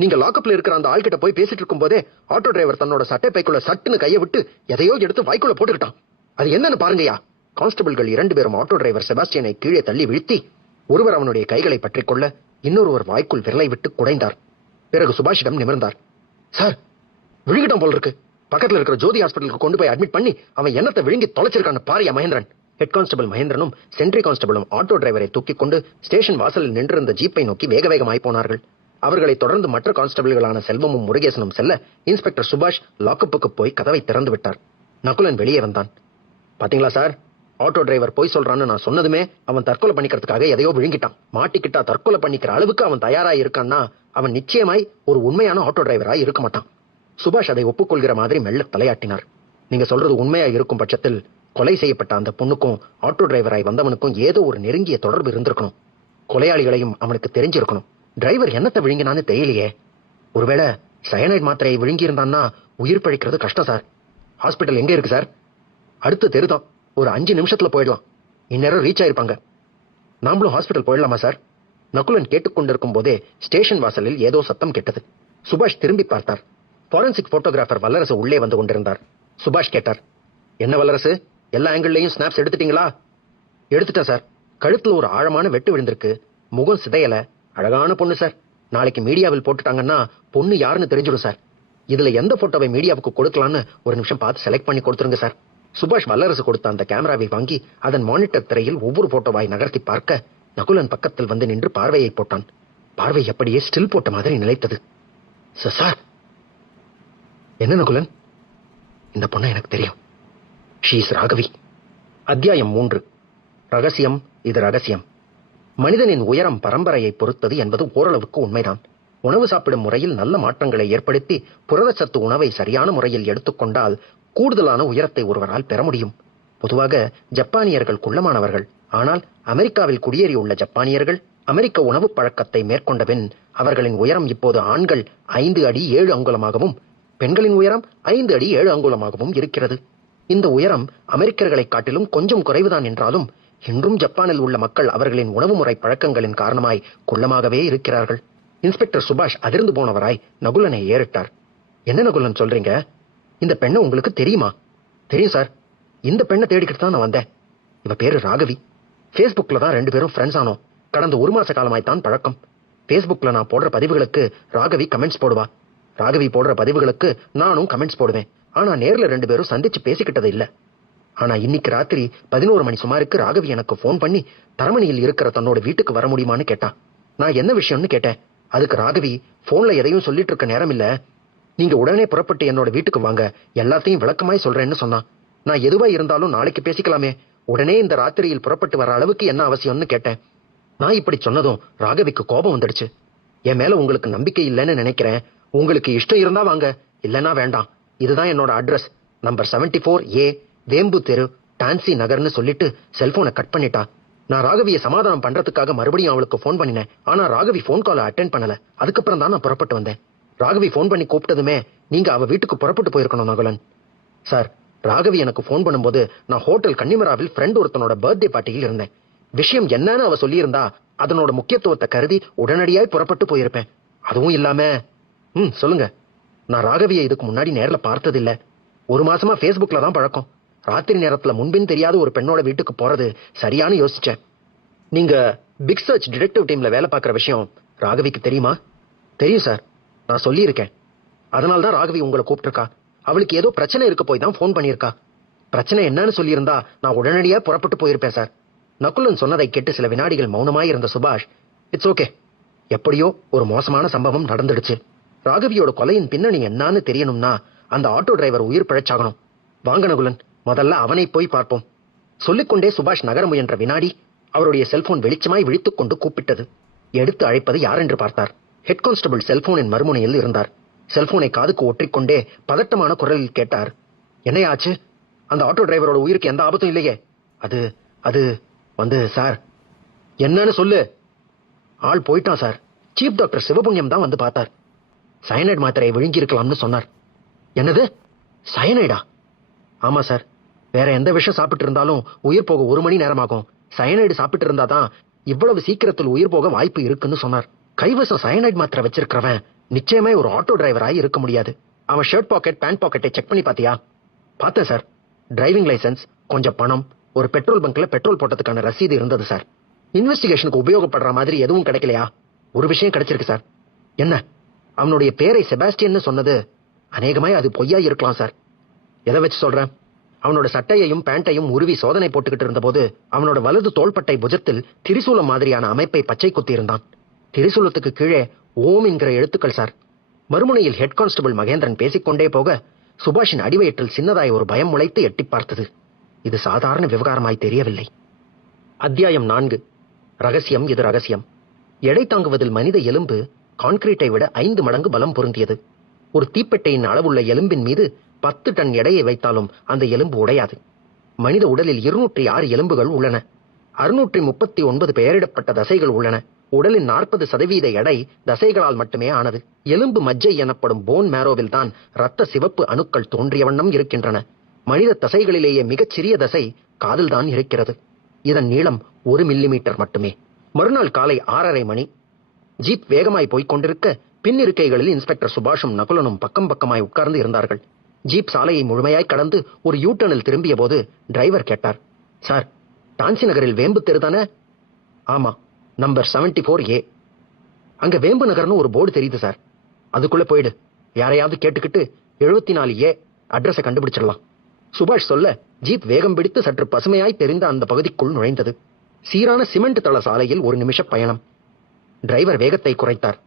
நீங்க லாக்அப்ல இருக்கிற அந்த ஆள்கிட்ட போய் பேசிட்டு இருக்கும் போதே ஆட்டோ டிரைவர் தன்னோட சட்டை பைக்குள்ள சட்டுன்னு கையை விட்டு எதையோ எடுத்து வாய்க்குள்ள போட்டுக்கிட்டான். அது என்னன்னு பாருங்கயா. கான்ஸ்டபிள்கள் 2 பேரும் ஆட்டோ டிரைவர் செபாஸ்டியனை கீழே தள்ளி வீழ்த்தி ஒருவர் அவனுடைய கைகளை பற்றிக்கொள்ள இன்னொருவர் வாய்க்குள் விரலை விட்டு குடைந்தார். பிறகு சுபாஷிடம் நிமிர்ந்தார். சார், விழுங்கிட்டான் போல் இருக்கு. பக்கத்துல இருக்கிற ஜோதி ஹாஸ்பிட்டலுக்கு கொண்டு போய் அட்மிட் பண்ணி அவன் என்னத்தை விழுங்கி தொலைச்சிருக்கான்னு பாரியா மகேந்திரன். ஹெட் கான்ஸ்டபிள் மகேந்திரனும் சென்ட்ரி கான்ஸ்டபிளும் ஆட்டோ டிரைவரை தூக்கிக் கொண்டு ஸ்டேஷன் வாசலில் நின்றிருந்த ஜீப்பை நோக்கி வேக வேகமாய் போனார்கள். அவர்களை தொடர்ந்து மற்ற கான்ஸ்டபிள்களான செல்வமும் முருகேசனும் செல்ல இன்ஸ்பெக்டர் சுபாஷ் லாக்கப்புக்கு போய் கதவை திறந்து விட்டார். நகுலன் வெளியே வந்தான். பாத்தீங்களா சார், ஆட்டோ டிரைவர் போய் சொல்றான்னு நான் சொன்னதுமே அவன் தற்கொலை பண்ணிக்கிறதுக்காக எதையோ விழுங்கிட்டான். மாட்டிக்கிட்டா தற்கொலை பண்ணிக்கிற அளவுக்கு அவன் தயாராய் இருக்கான்னா அவன் நிச்சயமாய் ஒரு உண்மையான ஆட்டோ டிரைவராய் இருக்க மாட்டான். சுபாஷ் அதை ஒப்புக்கொள்கிற மாதிரி மெல்ல தலையாட்டினார். நீங்க சொல்றது உண்மையா இருக்கும் பட்சத்தில் கொலை செய்யப்பட்ட அந்த பொண்ணுக்கும் ஆட்டோ டிரைவராய் வந்தவனுக்கும் ஏதோ ஒரு நெருங்கிய தொடர்பு இருந்திருக்கணும். கொலையாளிகளையும் அவனுக்கு தெரிஞ்சிருக்கணும். டிரைவர் என்னத்தை விழுங்கினான்னு தெரியலையே. ஒருவேளை சயனைட் மாத்திரையை விழுங்கி இருந்தான்னா உயிர் பழிக்கிறது கஷ்டம் சார். ஹாஸ்பிட்டல் எங்க இருக்கு சார்? அடுத்த தெருதான். ஒரு 5 நிமிஷத்துல போயிடலாம். இந்நேரம் ரீச் ஆயிருப்பாங்க. நாமளும் ஹாஸ்பிட்டல் போயிடலாமா சார்? நகுலன் கேட்டுக்கொண்டிருக்கும் போதே ஸ்டேஷன் வாசலில் ஏதோ சத்தம் கேட்டது. சுபாஷ் திரும்பி பார்த்தார். ஃபாரன்சிக் போட்டோகிராஃபர் வல்லரசு உள்ளே வந்து கொண்டிருந்தார். சுபாஷ் கேட்டார், என்ன வல்லரசு, எல்லா ஆங்கிள்லையும் ஸ்னாப்ஸ் எடுத்துட்டீங்களா? எடுத்துட்டேன் சார். கழுத்துல ஒரு ஆழமான வெட்டு விழுந்திருக்கு. முகம் சிதையல. அழகான பொண்ணு சார். நாளைக்கு மீடியாவில் போட்டுட்டாங்கன்னா பொண்ணு யாருன்னு தெரிஞ்சிடும் சார். இதுல எந்த போட்டோவை மீடியாவுக்கு கொடுக்கலான்னு ஒரு நிமிஷம் பார்த்து செலக்ட் பண்ணி கொடுத்துருங்க சார். சுபாஷ் வல்லரசு கொடுத்த அந்த கேமராவை வாங்கி அதன் மானிட்டர் திரையில் ஒவ்வொரு போட்டோவாய் நகர்த்தி பார்க்க நகுலன் பக்கத்தில் வந்து நின்று பார்வையை போட்டான். பார்வை அப்படியே ஸ்டில் போட்ட மாதிரி நிலைத்தது. சார், என்ன நகுலன்? இந்த பொண்ணை எனக்கு தெரியும். She is Raghavi. அத்தியாயம் 3. ரகசியம். இது ரகசியம். மனிதனின் உயரம் பரம்பரையை பொறுத்தது என்பது ஓரளவுக்கு உண்மைதான். உணவு சாப்பிடும் முறையில் நல்ல மாற்றங்களை ஏற்படுத்தி புரதச்சத்து உணவை சரியான முறையில் எடுத்துக்கொண்டால் கூடுதலான உயரத்தை ஒருவரால் பெற முடியும். பொதுவாக ஜப்பானியர்கள் குள்ளமானவர்கள். ஆனால் அமெரிக்காவில் குடியேறியுள்ள ஜப்பானியர்கள் அமெரிக்க உணவு பழக்கத்தை மேற்கொண்ட பின் அவர்களின் உயரம் இப்போது ஆண்கள் 5 அடி 7 அங்குலமாகவும் பெண்களின் உயரம் 5 அடி 7 அங்குலமாகவும் இருக்கிறது. இந்த உயரம் அமெரிக்கர்களை காட்டிலும் கொஞ்சம் குறைவுதான் என்றாலும் இன்றும் ஜப்பானில் உள்ள மக்கள் அவர்களின் உணவு முறை பழக்கங்களின் காரணமாய் குள்ளமாகவே இருக்கிறார்கள். இன்ஸ்பெக்டர் சுபாஷ் அதிர்ந்து போனவராய் நகுலனை ஏறிட்டார். என்ன நகுலன் சொல்றீங்க? இந்த பெண்ணை உங்களுக்கு தெரியுமா? தெரியும் சார். இந்த பெண்ணை தேடிக்கிட்டு தான் நான் வந்தேன். இவ பேரு ராகவி. Facebookல தான் 2 பேரும் ஃப்ரெண்ட்ஸ் ஆனோம். கடந்த 1 மாச காலமாய் தான் பழக்கம். Facebookல நான் போடுற பதிவுகளுக்கு ராகவி கமெண்ட்ஸ் போடுவா. ராகவி போடுற பதிவுகளுக்கு நானும் கமெண்ட்ஸ் போடுவேன். ஆனா நேர்ல 2 பேரும் சந்திச்சு பேசிக்கிட்டது இல்ல. ஆனா இன்னைக்கு ராத்திரி 11 மணி சுமாருக்கு ராகவி எனக்கு போன் பண்ணி தரமணியில் இருக்கிற தன்னோட வீட்டுக்கு வர முடியுமான்னு கேட்டா. நான் என்ன விஷயம்னு கேட்டேன். அதுக்கு ராகவி, போன்ல எதையும் சொல்லிட்டு இருக்க நேரம் இல்ல, நீங்க உடனே புறப்பட்டு என்னோட வீட்டுக்கு வாங்க, எல்லாத்தையும் விளக்கமாய் சொல்றேன்னு சொன்னா. நான் எதுவா இருந்தாலும் நாளைக்கு பேசிக்கலாமே, உடனே இந்த ராத்திரியில் புறப்பட்டு வர அளவுக்கு என்ன அவசியம்னு கேட்டேன். நான் இப்படி சொன்னதும் ராகவிக்கு கோபம் வந்துடுச்சு. என் மேல உங்களுக்கு நம்பிக்கை இல்லைன்னு நினைக்கிறேன். உங்களுக்கு இஷ்டம் இருந்தா வாங்க, இல்லைன்னா வேண்டாம். இதுதான் என்னோட அட்ரஸ். நம்பர் 74A வேம்பு தெரு, டான்சி நகர்னு சொல்லிட்டு செல்போனை கட் பண்ணிட்டா. நான் ராகவியை சமாதானம் பண்றதுக்காக மறுபடியும் அவளுக்கு போன் பண்ணினேன். ஆனா ராகவி போன் காலை அட்டென்ட் பண்ணல. அதுக்கப்புறம் தான் நான் புறப்பட்டு வந்தேன். ராகவி போன் பண்ணி கூப்பிட்டதுமே நீங்க அவ வீட்டுக்கு புறப்பட்டு போயிருக்கணும் நகுலன். சார், ராகவி எனக்கு போன் பண்ணும்போது நான் ஹோட்டல் கன்னிமராவில் ஃப்ரெண்ட் ஒருத்தனோட பர்த்டே பார்ட்டியில் இருந்தேன். விஷயம் என்னன்னு அவ சொல்லியிருந்தா அதனோட முக்கியத்துவத்தை கருதி உடனடியாய் புறப்பட்டு போயிருப்பேன். அதுவும் இல்லாம சொல்லுங்க. நான் ராகவியை இதுக்கு முன்னாடி நேர்ல பார்த்ததில்ல. 1 மாசமா Facebookல தான் பழக்கம். ராத்திரி நேரத்துல முன்பின் தெரியாத ஒரு பெண்ணோட வீட்டுக்கு போறது சரியானு யோசிச்சேன். நீங்க பிக் சர்ச் டிடெக்டிவ் டீம்ல வேலை பார்க்குற விஷயம் ராகவிக்கு தெரியுமா? தெரியும் சார், நான் சொல்லியிருக்கேன். அதனால்தான் ராகவி உங்களை கூப்பிட்டுருக்கா. அவளுக்கு ஏதோ பிரச்சனை இருக்க போய் தான் போன் பண்ணியிருக்கா. பிரச்சனை என்னன்னு சொல்லியிருந்தா நான் உடனடியா புறப்பட்டு போயிருப்பேன் சார். நகுலன் சொன்னதை கேட்டு சில வினாடிகள் மௌனமாய் இருந்த சுபாஷ், இட்ஸ் ஓகே, எப்படியோ ஒரு மோசமான சம்பவம் நடந்துடுச்சு. ராகவியோட கொலையின் பின்னணி என்னன்னு தெரியணும்னா அந்த ஆட்டோ டிரைவர் உயிர் பிழைச்சாகணும். வாங்க நகுலன், முதல்ல அவனை போய் பார்ப்போம். சொல்லிக்கொண்டே சுபாஷ் நகர முயன்ற வினாடி அவருடைய செல்போன் வெளிச்சமாய் விழித்துக் கொண்டு கூப்பிட்டது. எடுத்து அழைப்பது யார் என்று பார்த்தார். ஹெட் கான்ஸ்டபிள் செல்போனின் மறுமுனையில் இருந்தார். செல்போனை காதுக்கு ஒற்றிக்கொண்டே பதட்டமான குரலில் கேட்டார், என்னையாச்சு? அந்த ஆட்டோ டிரைவரோட உயிருக்கு எந்த ஆபத்தும் இல்லையே? அது அது வந்து சார். என்னன்னு சொல்லு. ஆள் போயிட்டான் சார். சீஃப் டாக்டர் சிவபுண்ணியம் தான் வந்து பார்த்தார். சயனைட் மாத்திரையை விழுங்கி இருக்கலாம்னு சொன்னார். என்னது, சயனைடா? ஆமா சார். வேற எந்த விஷயம் சாப்பிட்டு இருந்தாலும் உயிர் போக 1 மணி நேரம் ஆகும். சயனைடு சாப்பிட்டு இருந்தாதான் இவ்வளவு சீக்கிரத்தில் உயிர் போக வாய்ப்பு இருக்குன்னு சொன்னார். கைவசம் சயனைட் மாத்திரை வச்சிருக்கிறவன் நிச்சயமே ஒரு ஆட்டோ டிரைவராய் இருக்க முடியாது. அவன் ஷர்ட் பாக்கெட், பேண்ட் பாக்கெட்டை செக் பண்ணி பாத்தியா? பார்த்தேன் சார். டிரைவிங் லைசென்ஸ், கொஞ்சம் பணம், ஒரு பெட்ரோல் பங்க்ல பெட்ரோல் போட்டதுக்கான ரசீது இருந்தது சார். இன்வெஸ்டிகேஷனுக்கு உபயோகப்படுற மாதிரி எதுவும் கிடைக்கலையா? ஒரு விஷயம் கிடைச்சிருக்கு சார். என்ன? அவனுடைய பேரை செபாஸ்டியன் சொன்னது அநேகமாய் அது பொய்யா இருக்கலாம் சார். எதை வச்சு சொல்றேன்? அவனோட சட்டையையும் பேண்டையும் உருவி சோதனை போட்டுக்கிட்டு இருந்த போது அவனோட வலது தோள்பட்டை புஜத்தில் திரிசூலம் மாதிரியான அமைப்பை பச்சை குத்தி இருந்தான். திரிசூலத்துக்கு கீழே ஓம் என்கிற எழுத்துக்கள் சார். மறுமுனையில் ஹெட் கான்ஸ்டபிள் மகேந்திரன் பேசிக்கொண்டே போக சுபாஷின் அடிவயிற்றில் சின்னதாய் ஒரு பயம் முளைத்து எட்டி பார்த்தது. இது சாதாரண விவகாரமாய் தெரியவில்லை. அத்தியாயம் 4. ரகசியம். இது ரகசியம். எடை தாங்குவதில் மனித எலும்பு கான்கிரீட்டை விட 5 மடங்கு பலம் பொருந்தியது. ஒரு தீப்பெட்டையின் அளவுள்ள எலும்பின் மீது 10 டன் எடையை வைத்தாலும் அந்த எலும்பு உடையாது. மனித உடலில் 206 எலும்புகள் உள்ளன. 639 பெயரிடப்பட்ட தசைகள் உள்ளன. உடலின் 40% எடை தசைகளால் மட்டுமே ஆனது. எலும்பு மஜ்ஜை எனப்படும் போன் மேரோவில் தான் இரத்த சிவப்பு அணுக்கள் தோன்றிய வண்ணம் இருக்கின்றன. மனித தசைகளிலேயே மிகச் சிறிய தசை காதில் தான் இருக்கிறது. இதன் நீளம் 1 மில்லிமீட்டர் மட்டுமே. மறுநாள் காலை 6:30 மணி. ஜீப் வேகமாய் போய்க் கொண்டிருக்க பின்னிருக்கைகளில் இன்ஸ்பெக்டர் சுபாஷும் நகுலனும் பக்கம் பக்கமாய் உட்கார்ந்து இருந்தார்கள். ஜீப் சாலையை முழுமையாய் கடந்து ஒரு யூட்டர்னில் திரும்பிய போது டிரைவர் கேட்டார், சார், டான்சி நகரில் வேம்பு தெருதானே? ஆமா, நம்பர் 74A. அங்க வேம்பு நகர்னு ஒரு போர்டு தெரியுது சார். அதுக்குள்ள போயிடு. யாரையாவது கேட்டுக்கிட்டு 74A அட்ரஸை கண்டுபிடிச்சிடலாம். சுபாஷ் சொல்ல ஜீப் வேகம் பிடித்து சற்று பசுமையாய் தெரிந்த அந்த பகுதிக்குள் நுழைந்தது. சீரான சிமெண்ட் தள சாலையில் 1 நிமிஷ பயணம். டிரைவர் வேகத்தை குறைத்தார்.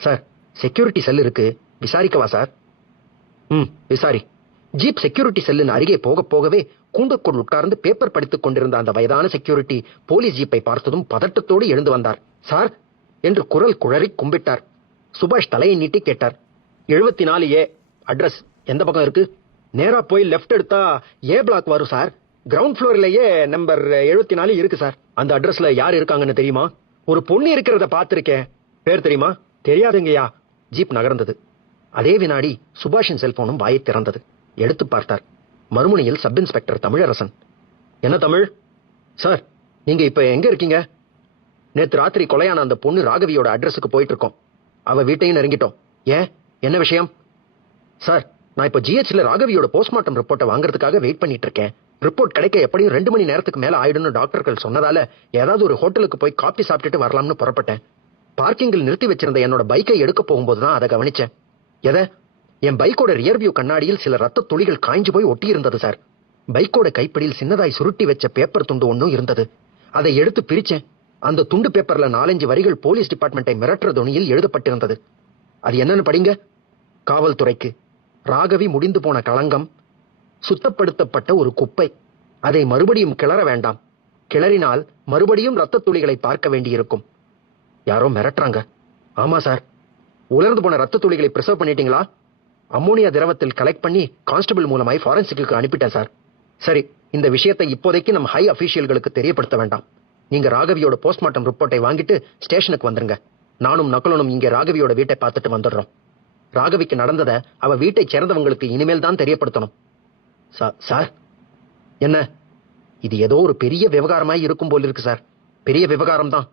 சார், செக்யூரிட்டி செல் இருக்கு, விசாரிக்கவா சார்? விசாரி. ஜீப் செக்யூரிட்டி செல்லின் அருகே போக போகவே கூண்டுக்குள் உட்கார்ந்து பேப்பர் படித்துக் கொண்டிருந்த அந்த வயதான செக்யூரிட்டி போலீஸ் ஜீப்பை பார்த்ததும் பதட்டத்தோடு எழுந்து வந்தார். சார் என்று குரல் குழறி கும்பிட்டார். சுபாஷ் தலையை நீட்டி கேட்டார், 74A அட்ரஸ் எந்த பக்கம் இருக்கு? நேரா போய் லெப்ட் எடுத்தா ஏ பிளாக் வரும் சார். கிரவுண்ட் ஃப்ளோர்லயே நம்பர் 74 இருக்கு சார். அந்த அட்ரஸ்ல யார் இருக்காங்கன்னு தெரியுமா? ஒரு பொண்ணு இருக்கிறத பார்த்திருக்கேன். பேர் தெரியுமா? தெரியாதுங்கய்யா. ஜீப் நகர்ந்தது. அதே வினாடி சுபாஷின் செல்போனும் வாயை திறந்தது. எடுத்து பார்த்தார். மறுமுனையில் சப் இன்ஸ்பெக்டர் தமிழரசன். என்ன தமிழ்? சார், நீங்க இப்ப எங்க இருக்கீங்க? நேத்து ராத்திரி கொலையான அந்த பொண்ணு ராகவியோட அட்ரஸுக்கு போயிட்டு இருக்கோம். அவ வீட்டையும் நெருங்கிட்டோம். ஏன், என்ன விஷயம்? சார், நான் இப்ப ஜிஹெச்ல ராகவியோட போஸ்ட்மார்ட்டம் ரிப்போர்ட்டை வாங்குறதுக்காக வெயிட் பண்ணிட்டு இருக்கேன். ரிப்போர்ட் கிடைக்க எப்படியும் 2 மணி நேரத்துக்கு மேல ஆயிடும்னு டாக்டர்கள் சொன்னதால ஏதாவது ஒரு ஹோட்டலுக்கு போய் காபி சாப்பிட்டுட்டு வரலாம்னு புறப்பட்டேன். பார்க்கிங்கில் நிறுத்தி வச்சிருந்த என்னோட பைக்கை எடுக்க போகும்போதுதான் அதை கவனிச்சேன். எதை? என் பைக்கோட ரியர் வியூ கண்ணாடியில் சில ரத்த துளிகள் காய்ஞ்சு போய் ஒட்டி இருந்தது சார். பைக்கோட கைப்பிடியில் சின்னதாய் சுருட்டி வச்ச பேப்பர் துண்டு ஒன்னும் இருந்தது. அதை எடுத்து பிரிச்சேன். அந்த துண்டு பேப்பர்ல 4-5 வரிகள் போலீஸ் டிபார்ட்மெண்ட்டை மிரட்டுற துணியில் எழுதப்பட்டிருந்தது. அது என்னன்னு படிங்க. காவல்துறைக்கு ராகவி முடிந்து போன களங்கம், சுத்தப்படுத்தப்பட்ட ஒரு குப்பை. அதை மறுபடியும் கிளற வேண்டாம். கிளறினால் மறுபடியும் ரத்த துளிகளை பார்க்க வேண்டியிருக்கும். யாரோ மிரட்டுறாங்க. ஆமா சார். உலர்ந்து போன ரத்த துளிகளை பிரிசர்வ் பண்ணிட்டீங்களா? அம்மோனியா திரவத்தில் கலெக்ட் பண்ணி கான்ஸ்டபிள் மூலமாய் ஃபாரன்சிக்கு அனுப்பிட்டேன் சார். சரி, இந்த விஷயத்தை இப்போதைக்கு நம்ம ஹை அபிஷியல்களுக்கு தெரியப்படுத்த வேண்டாம். நீங்க ராகவியோட போஸ்ட்மார்ட்டம் ரிப்போர்ட்டை வாங்கிட்டு ஸ்டேஷனுக்கு வந்துருங்க. நானும் நகுலனும் இங்கே ராகவியோட வீட்டை பார்த்துட்டு வந்துடுறோம். ராகவிக்கு நடந்ததை அவ வீட்டை சேர்ந்தவங்களுக்கு இனிமேல் தான் தெரியப்படுத்தணும். சார், என்ன? இது ஏதோ ஒரு பெரிய விவகாரமாய் இருக்கும் போல இருக்கு சார். பெரிய விவகாரம் தான்.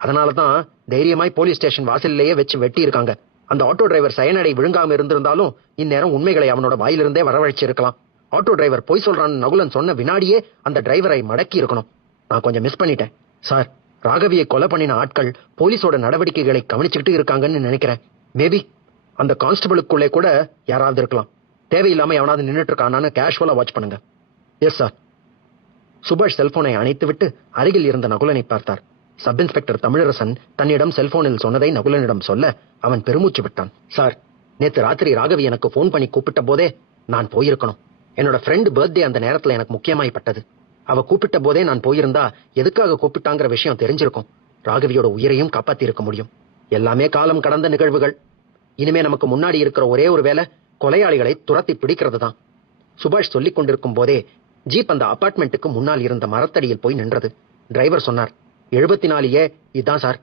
அதனாலதான் தைரியமாய் போலீஸ் ஸ்டேஷன் வாசலிலேயே வச்சு வெட்டி இருக்காங்க. அந்த ஆட்டோ டிரைவர் சயனடை விழுங்காம இருந்திருந்தாலும் இந்நேரம் உண்மைகளை அவனோட வாயிலிருந்தே வரவழைச்சு இருக்கலாம். ஆட்டோ டிரைவர் பொய் சொல்றான்னு நகுலன் சொன்ன வினாடியே அந்த டிரைவரை மடக்கி இருக்கணும். நான் கொஞ்சம் மிஸ் பண்ணிட்டேன் சார். ராகவியை கொலை பண்ணின ஆட்கள் போலீஸோட நடவடிக்கைகளை கவனிச்சுக்கிட்டு இருக்காங்கன்னு நினைக்கிறேன். மேபி அந்த கான்ஸ்டபிளுக்குள்ளே கூட யாராவது இருக்கலாம். தேவையில்லாம எவனாவது நின்றுட்டு இருக்கானான்னு கேஷுவலா வாட்ச் பண்ணுங்க. Yes sir. சுபாஷ் செல்போனை அணைத்து விட்டு அருகில் இருந்த நகுலனை பார்த்தார். சப் இன்ஸ்பெக்டர் தமிழரசன் தன்னிடம் செல்போனில் சொன்னதை நகுலனிடம் சொல்ல அவன் பெருமூச்சு விட்டான். சார், நேத்து ராத்திரி ராகவி எனக்கு போன் பண்ணி கூப்பிட்ட போதே நான் போயிருக்கணும். என்னோட ஃப்ரெண்டு பர்த்டே அந்த நேரத்துல எனக்கு முக்கியமாய்ப்பட்டது. அவ கூப்பிட்ட போதே நான் போயிருந்தா எதுக்காக கூப்பிட்டாங்கிற விஷயம் தெரிஞ்சிருக்கும். ராகவியோட உயிரையும் காப்பாத்தி இருக்க முடியும். எல்லாமே காலம் கடந்த நிகழ்வுகள். இனிமே நமக்கு முன்னாடி இருக்கிற ஒரே ஒரு வேலை கொலையாளிகளை துரத்தி பிடிக்கிறது தான். சுபாஷ் சொல்லிக் கொண்டிருக்கும் போதே ஜீப் அந்த அபார்ட்மெண்ட்டுக்கு முன்னால் இருந்த மரத்தடியில் போய் நின்றது. டிரைவர் சொன்னார், 74A இதான் சார்.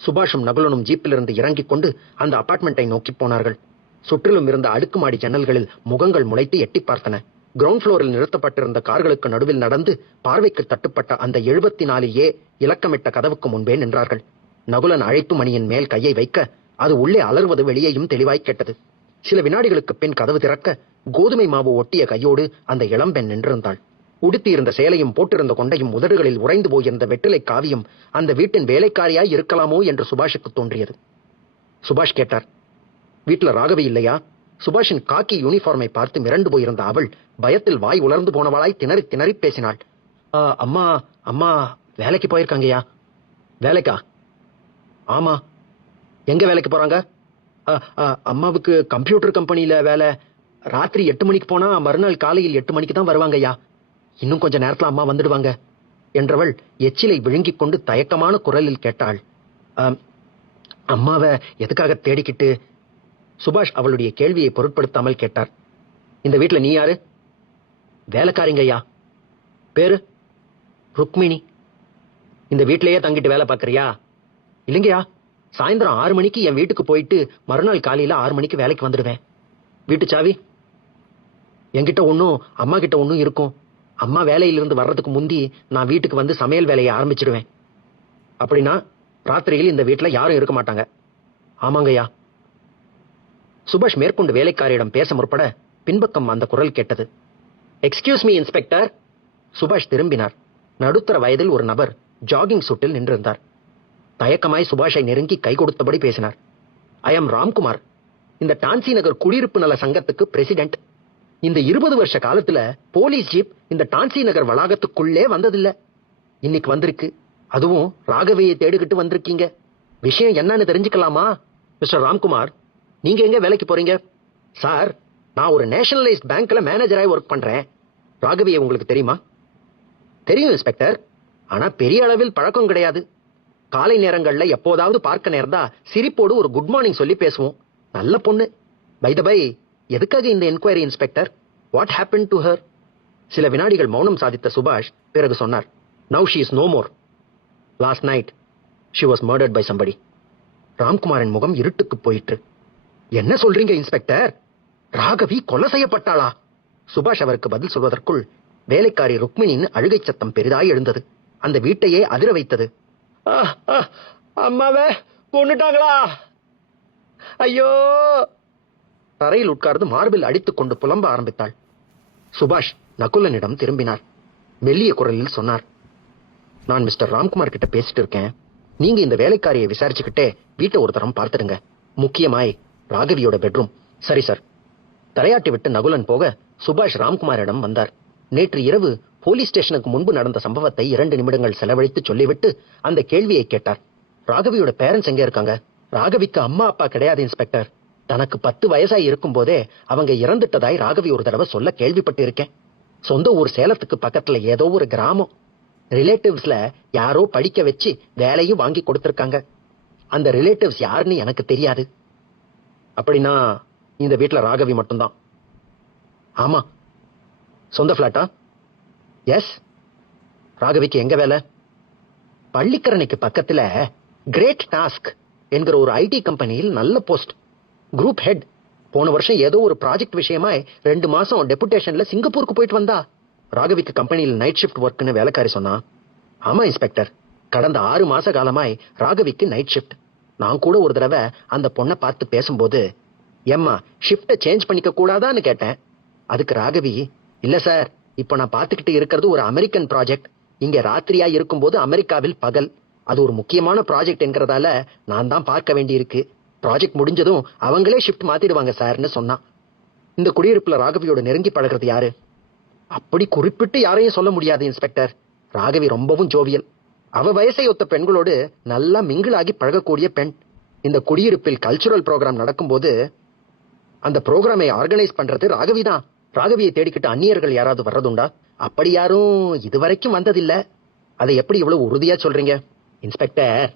சுபாஷும் நகுலனும் ஜீப்பிலிருந்து இறங்கிக் கொண்டு அந்த அபார்ட்மெண்ட்டை நோக்கி போனார்கள். சுற்றிலும் இருந்த அடுக்குமாடி ஜன்னல்களில் முகங்கள் முளைத்து எட்டி பார்த்தன. கிரவுண்ட் புளோரில் நிறுத்தப்பட்டிருந்த கார்களுக்கு நடுவில் நடந்து பார்வைக்கு தட்டுப்பட்ட அந்த 74A இலக்கமிட்ட கதவுக்கு முன்பே நின்றார்கள். நகுலன் அழைப்பு மணியின் மேல் கையை வைக்க அது உள்ளே அலறுவது வெளியேயும் தெளிவாய் கேட்டது. சில வினாடிகளுக்கு பின் கதவு திறக்க கோதுமை மாவு ஒட்டிய கையோடு அந்த இளம்பெண் நின்றிருந்தாள். உடுத்தியிருந்த சேலையும் போட்டிருந்த கொண்டையும் உதடுகளில் உறைந்து போயிருந்த வெற்றிலை காவியும் அந்த வீட்டின் வேலைக்காரியாய் இருக்கலாமோ என்று சுபாஷுக்கு தோன்றியது. சுபாஷ் கேட்டார், வீட்டுல ராகவி இல்லையா? சுபாஷின் காக்கி யூனிஃபார்மை பார்த்து மிரண்டு போயிருந்த அவள் பயத்தில் வாய் உலர்ந்து போனவளாய் திணறி திணறி பேசினாள். அம்மா அம்மா வேலைக்கு போயிருக்காங்கய்யா. வேலைக்கா? ஆமா. எங்க வேலைக்கு போறாங்க? அம்மாவுக்கு கம்ப்யூட்டர் கம்பெனியில வேலை. ராத்திரி 8 மணிக்கு போனா மறுநாள் காலையில் 8 மணிக்கு தான் வருவாங்கய்யா. இன்னும் கொஞ்ச நேரத்துல அம்மா வந்துடுவாங்க என்றவள் எச்சிலை விழுங்கிக் கொண்டு தயக்கமான குரலில் கேட்டாள். அம்மாவை எதுக்காக தேடிக்கிட்டு? சுபாஷ் அவளுடைய கேள்வியை பொருட்படுத்தாமல் கேட்டார். இந்த வீட்டுல நீ யாரு? வேலைக்காரிங்கய்யா. பேரு? ருக்மிணி. இந்த வீட்டிலேயே தங்கிட்டு வேலை பார்க்கறியா? இல்லைங்கய்யா, சாயந்தரம் 6 மணிக்கு என் வீட்டுக்கு போயிட்டு மறுநாள் காலையில 6 மணிக்கு வேலைக்கு வந்துடுவேன். வீட்டு சாவி? என்கிட்ட ஒன்னும் அம்மா கிட்ட ஒன்னும் இருக்கும். அம்மா வேலையிலிருந்து வர்றதுக்கு முந்தி நான் வீட்டுக்கு வந்து சமையல் வேலையை ஆரம்பிச்சிடுவேன். அப்படின்னா ராத்திரியில் இந்த வீட்டுல யாரும் இருக்க மாட்டாங்க. ஆமாங்கய்யா. சுபாஷ் மேற்கொண்டு வேலைக்காரியிடம் பேச முற்பட பின்பக்கம் அந்த குரல் கேட்டது. Excuse me inspector. சுபாஷ் திரும்பினார். நடுத்தர வயதில் ஒரு நபர் ஜாகிங் சூட்டில் நின்றிருந்தார். தயக்கமாய் சுபாஷை நெருங்கி கை கொடுத்தபடி பேசினார். I am Ramkumar. இந்த டான்சி நகர் குடியிருப்பு நல சங்கத்துக்கு பிரசிடென்ட். இந்த 20 வருஷ காலத்துல போலீஸ் ஜீப் இந்த டான்சி நகர் வளாகத்துக்குள்ளே வந்ததில்ல. இன்னைக்கு வந்திருக்கு. அதுவும் ராகவியை தேடிக்கிட்டு வந்திருக்கீங்க. விஷயம் என்னன்னு தெரிஞ்சுக்கலாமா? மிஸ்டர் ராம்குமார், நீங்க எங்க வேலைக்கு போறீங்க? சார், நான் ஒரு நேஷனலைஸ்ட் பேங்க்ல மேனேஜராய் ஒர்க் பண்றேன். ராகவியை உங்களுக்கு தெரியுமா? தெரியும் இன்ஸ்பெக்டர். ஆனா பெரிய அளவில் பழக்கம் கிடையாது. காலை நேரங்கள்ல எப்போதாவது பார்க்க நேர்ந்தா சிரிப்போடு ஒரு குட் மார்னிங் சொல்லி பேசுவோம். நல்ல பொண்ணு. பை த பை, எதுக்காக இந்த enquiry inspector? What happen to her? சில வினாடிகள் மௌனம் சாதித்த சுபாஷ் பிறகு சொன்னார். Now she is no more. Last night she was murdered by somebody. ராம்குமாரின் முகம் இருட்டுக்கு போயிற்று. என்ன சொல்றீங்க இன்ஸ்பெக்டர்? ராகவி கொலை செய்யப்பட்டாளா? சுபாஷ் அவருக்கு பதில் சொல்வதற்குள் வேலைக்காரி ருக்மிணியின் அழுகை சத்தம் பெரிதாய் எழுந்தது. அந்த வீட்டையே அதிர வைத்தது. அம்மாவே கொன்னுட்டாங்களா? ஐயோ! தரையில் உட்கார்ந்து மார்பில் அடித்துக் கொண்டு புலம்ப ஆரம்பித்தாள். சுபாஷ் நகுலனிடம் திரும்பினார். மெல்லிய குரலில் சொன்னார், நான் மிஸ்டர் ராம்குமார் கிட்ட பேசிட்டு இருக்கேன். நீங்க இந்த வேலைக்காரியை விசாரிச்சுக்கிட்டே வீட்டை ஒரு தரம் பார்த்துடுங்க. முக்கியமாய் ராகவியோட பெட்ரூம். சரி சார். தலையாட்டி விட்டு நகுலன் போக சுபாஷ் ராம்குமாரிடம் வந்தார். நேற்று இரவு போலீஸ் ஸ்டேஷனுக்கு முன்பு நடந்த சம்பவத்தை 2 நிமிடங்கள் செலவழித்து சொல்லிவிட்டு அந்த கேள்வியை கேட்டார். ராகவியோட பேரண்ட்ஸ் எங்க இருக்காங்க? ராகவிக்கு அம்மா அப்பா கிடையாது இன்ஸ்பெக்டர். தனக்கு 10 வயசாய் இருக்கும் போதே அவங்க இறந்துட்டதாய் ராகவி ஒரு தடவை சொல்ல கேள்விப்பட்டு இருக்கேன். சொந்த ஊர் சேலத்துக்கு பக்கத்துல ஏதோ ஒரு கிராமம். ரிலேட்டிவ்ஸ்ல யாரோ படிக்க வச்சு வேலையும் வாங்கி கொடுத்திருக்காங்க. அந்த ரிலேட்டிவ்ஸ் யாருன்னு எனக்கு தெரியாது. அப்படின்னா இந்த வீட்டுல ராகவி மட்டும்தான். ஆமா. சொந்த பிளாட்டா? எஸ். ராகவிக்கு எங்க வேலை? பள்ளிக்கரணைக்கு பக்கத்துல கிரேட் டாஸ்க் என்கிற ஒரு ஐடி கம்பெனியில் நல்ல போஸ்ட். Group head. போன வருஷம் ஏதோ ஒரு ப்ராஜெக்ட் விஷயமாய் 2 மாசம் டெபுடேஷன்ல சிங்கப்பூருக்கு போயிட்டு வந்தா. ராகவிக்கு கம்பெனியில் நைட் ஷிஃப்ட் ஒர்க்னு வேலைக்காரி சொன்னா. ஆமா இன்ஸ்பெக்டர், கடந்த 6 மாச காலமாய் ராகவிக்கு நைட் ஷிஃப்ட். நான் கூட ஒரு தடவை அந்த பொண்ணை பார்த்து பேசும்போது, ஏம்மா ஷிஃப்ட சேஞ்ச் பண்ணிக்க கூடாதான்னு கேட்டேன். அதுக்கு ராகவி, இல்ல சார், இப்ப நான் பார்த்துக்கிட்டு இருக்கிறது ஒரு அமெரிக்கன் ப்ராஜெக்ட். இங்க ராத்திரியா இருக்கும்போது அமெரிக்காவில் பகல். அது ஒரு முக்கியமான ப்ராஜெக்ட் என்கிறதால நான் தான் பார்க்க வேண்டியிருக்கு. ப்ராஜெக்ட் முடிஞ்சதும் அவங்களே ஷிஃப்ட் மாத்திடுவாங்க சார்னு சொன்னா. இந்த குடியிருப்புல ராகவியோட நெருங்கி பழகிறது யாரு? அப்படி குறிப்பிட்டு யாரையும் சொல்ல முடியாது இன்ஸ்பெக்டர். ராகவி ரொம்பவும் ஜோவியல். அவ வயசை ஒத்த பெண்களோடு நல்லா மிங்கிளாகி பழகக்கூடிய பெண். இந்த குடியிருப்பில் கல்ச்சுரல் ப்ரோக்ராம் நடக்கும்போது அந்த ப்ரோக்ராமை ஆர்கனைஸ் பண்றது ராகவி தான். ராகவியை தேடிக்கிட்டு அந்நியர்கள் யாராவது வர்றதுண்டா? அப்படி யாரும் இதுவரைக்கும் வந்ததில்ல. அதை எப்படி இவ்வளவு உறுதியா சொல்றீங்க? இன்ஸ்பெக்டர்,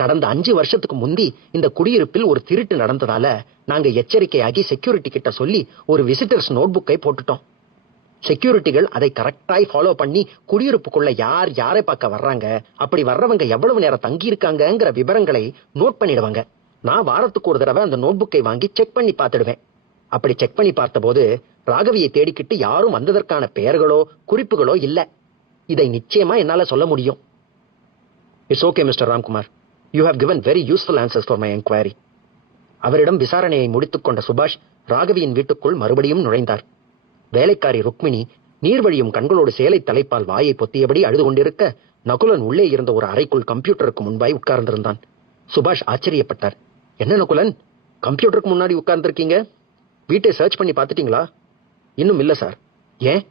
கடந்த 5 வருஷத்துக்கு முந்தி இந்த குடியிருப்பில் ஒரு திருட்டு நடந்ததால நாங்க எச்சரிக்கையாகி செக்யூரிட்டி கிட்ட சொல்லி ஒரு விசிட்டர்ஸ் நோட்புக்கை போட்டுட்டோம். செக்யூரிட்டிகள் அதை கரெக்டாய் ஃபாலோ பண்ணி குடியிருப்புக்குள்ள யார் யாரை பார்க்க வர்றாங்க, அப்படி வர்றவங்க எவ்வளவு நேரம் தங்கி இருக்காங்கங்கிற விவரங்களை நோட் பண்ணிடுவாங்க. நான் வாரத்துக்கு ஒரு தடவை அந்த நோட்புக்கை வாங்கி செக் பண்ணி பார்த்துடுவேன். அப்படி செக் பண்ணி பார்த்தபோது ராகவியை தேடிக்கிட்டு யாரும் வந்ததற்கான பெயர்களோ குறிப்புகளோ இல்ல. இதை நிச்சயமா என்னால சொல்ல முடியும். It's okay mister Ramkumar, you have given very useful answers for my inquiry. அவரிடம் விசாரணையை முடித்துக் கொண்ட சுபாஷ் ராகவியின் வீட்டுக்குள் மறுபடியும் நுழைந்தார். வேலைக்காரி ருக்மிணி நீர்வழியும் கண்களோடு சேலை தலைப்பால் வாயை பொத்தியபடி அழுது கொண்டிருக்க, நகுலன் உள்ளே இருந்த ஒரு அறைக்குள் கம்ப்யூட்டருக்கு முன்பாய் உட்கார்ந்திருந்தான். சுபாஷ் ஆச்சரியப்பட்டார். என்ன நகுலன், கம்ப்யூட்டருக்கு முன்னாடி உட்கார்ந்திருக்கீங்க? வீட்டை சர்ச் பண்ணி பார்த்துட்டீங்களா? இன்னும் இல்ல சார். ஏன்?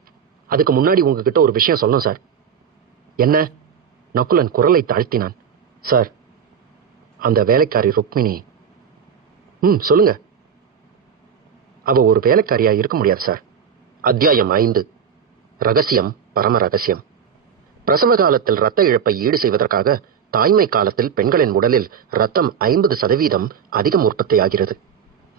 அதுக்கு முன்னாடி உங்ககிட்ட ஒரு விஷயம் சொல்லணும் சார். என்ன? நகுலன் குரலை தாழ்த்தினான். சார், அந்த வேலைக்காரி ருக்மிணி. சொல்லுங்க. அவ ஒரு வேலைக்காரியா இருக்க முடியாது சார். அத்தியாயம் 5. ரகசியம், பரம ரகசியம். பிரசவ காலத்தில் இரத்த இழப்பை ஈடு செய்வதற்காக தாய்மை காலத்தில் பெண்களின் உடலில் ரத்தம் 50% அதிகம் உற்பத்தியாகிறது.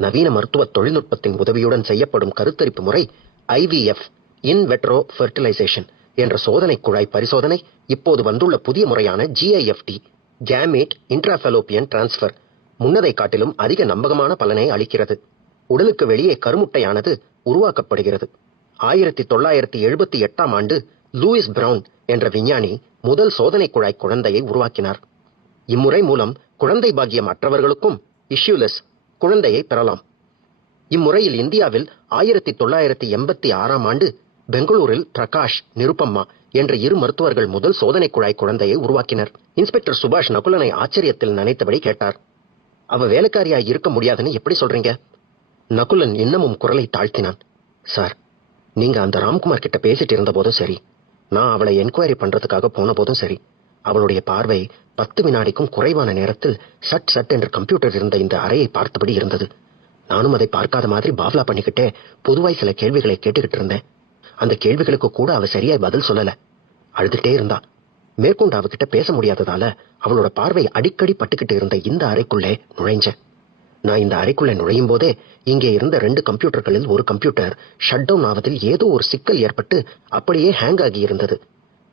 நவீன மருத்துவ தொழில்நுட்பத்தின் உதவியுடன் செய்யப்படும் கருத்தரிப்பு முறை IVF, இன் வெட்ரோ ஃபெர்டிலைசேஷன் என்ற சோதனை குழாய் பரிசோதனை இப்போது வந்துள்ள புதிய முறையான GIFT, கேமேட் இன்ட்ராஃபெலோப்பியன் டிரான்ஸ்பர், முன்னதை காட்டிலும் அதிக நம்பகமான பலனை அளிக்கிறது. உடலுக்கு வெளியே கருமுட்டையானது உருவாக்கப்படுகிறது. 1978ஆம் ஆண்டு லூயிஸ் பிரவுன் என்ற விஞ்ஞானி முதல் சோதனை குழாய் குழந்தையை உருவாக்கினார். இம்முறை மூலம் குழந்தை பாக்கியம் அற்றவர்களுக்கும் இஷ்யூலெஸ் குழந்தையை பெறலாம். இம்முறையில் இந்தியாவில் 1986ஆம் ஆண்டு பெங்களூரில் பிரகாஷ், நிருபம்மா என்ற 2 மருத்துவர்கள் முதல் சோதனை குழாய் குழந்தையை உருவாக்கினர். இன்ஸ்பெக்டர் சுபாஷ் நகுலனை ஆச்சரியத்தில் நினைத்தபடி கேட்டார். அவ வேலைக்காரியா இருக்க முடியாதுன்னு எப்படி சொல்றீங்க? நகுலன் இன்னமும் குரலை தாழ்த்தினான். சார், நீங்க அந்த ராம்குமார் கிட்ட பேசிட்டு இருந்த போதும் சரி, நான் அவளை என்கொயரி பண்றதுக்காக போன போதும் சரி, அவளுடைய பார்வை 10 வினாடிக்கும் குறைவான நேரத்தில் சட் சட் என்று கம்ப்யூட்டர் இருந்த இந்த அறையை பார்த்தபடி இருந்தது. நானும் அதை பார்க்காத மாதிரி பாவ்லா பண்ணிக்கிட்டே பொதுவாய் சில கேள்விகளை கேட்டுக்கிட்டு இருந்தேன். அந்த கேள்விகளுக்கு கூட அவ சரியாய் பதில் சொல்லல. அழுதுட்டே இருந்தா. மேற்கொண்டு அவகிட்ட பேச முடியாததால அவளோட பார்வை அடிக்கடி பட்டுக்கிட்டு இருந்த இந்த அறைக்குள்ளே நுழைஞ்சேன். நான் இந்த அறைக்குள்ளே நுழையும் போதே இங்கே இருந்த 2 கம்ப்யூட்டர்களில் ஒரு கம்ப்யூட்டர் ஷட் டவுன் ஆவதில் ஏதோ ஒரு சிக்கல் ஏற்பட்டு அப்படியே ஹேங் ஆகி இருந்தது.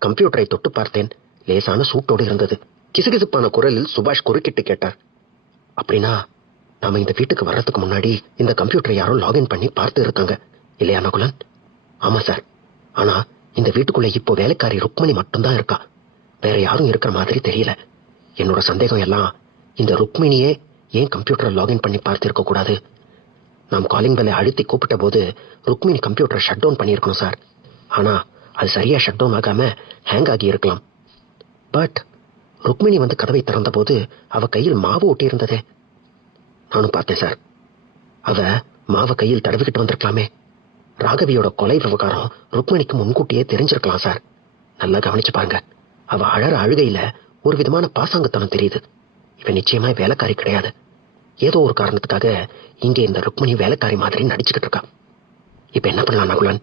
கம்ப்யூட்டரை தொட்டு பார்த்தேன். லேசான சூட்டோடு இருந்தது. கிசுகிசுப்பான குரலில் சுபாஷ் குறுக்கிட்டு கேட்டார். அப்படின்னா நாம இந்த வீட்டுக்கு வர்றதுக்கு முன்னாடி இந்த கம்ப்யூட்டரை யாரோ லாகின் பண்ணி பார்த்து இருக்காங்க இல்லையா நகுலன்? ஆமா சார். ஆனா இந்த வீட்டுக்குள்ள இப்போ வேலைக்காரி ருக்மிணி மட்டும்தான் இருக்கா. வேற யாரும் இருக்கிற மாதிரி தெரியல. என்னோட சந்தேகம் எல்லாம், இந்த ருக்மிணியே ஏன் கம்ப்யூட்டரை லாகின் பண்ணி பார்த்து இருக்க கூடாது? நாம் காலிங் பெல்லை அழுத்தி கூப்பிட்ட போது ருக்மிணி கம்ப்யூட்டரை ஷட் டவுன் பண்ணியிருக்கணும் சார். ஆனா அது சரியா ஷட் டவுன் ஆகாம ஹேங் ஆகி இருக்கலாம். பட் ருக்மிணி வந்து கதவை திறந்த போது அவ கையில் மாவு ஒட்டி இருந்ததே. நானும் பார்த்தேன் சார். அவ மாவை கையில் தடவிக்கிட்டு வந்திருக்கலாமே. ராகவியோட கொலை விவகாரம் ருக்மிணிக்கு முன்கூட்டியே தெரிஞ்சிருக்கலாம் சார். நல்லா கவனிச்சு பாருங்க. அவ அழற அழுகையில ஒரு விதமான பாசாங்கத்தனம் தெரியுது. இவன் நிச்சயமா வேலைக்காரி கிடையாது. ஏதோ ஒரு காரணத்துக்காக இங்கே இந்த ருக்மிணி வேலைக்காரி மாதிரி நடிச்சுக்கிட்டு இருக்கா. இப்ப என்ன பண்ணலாம் நகுலன்?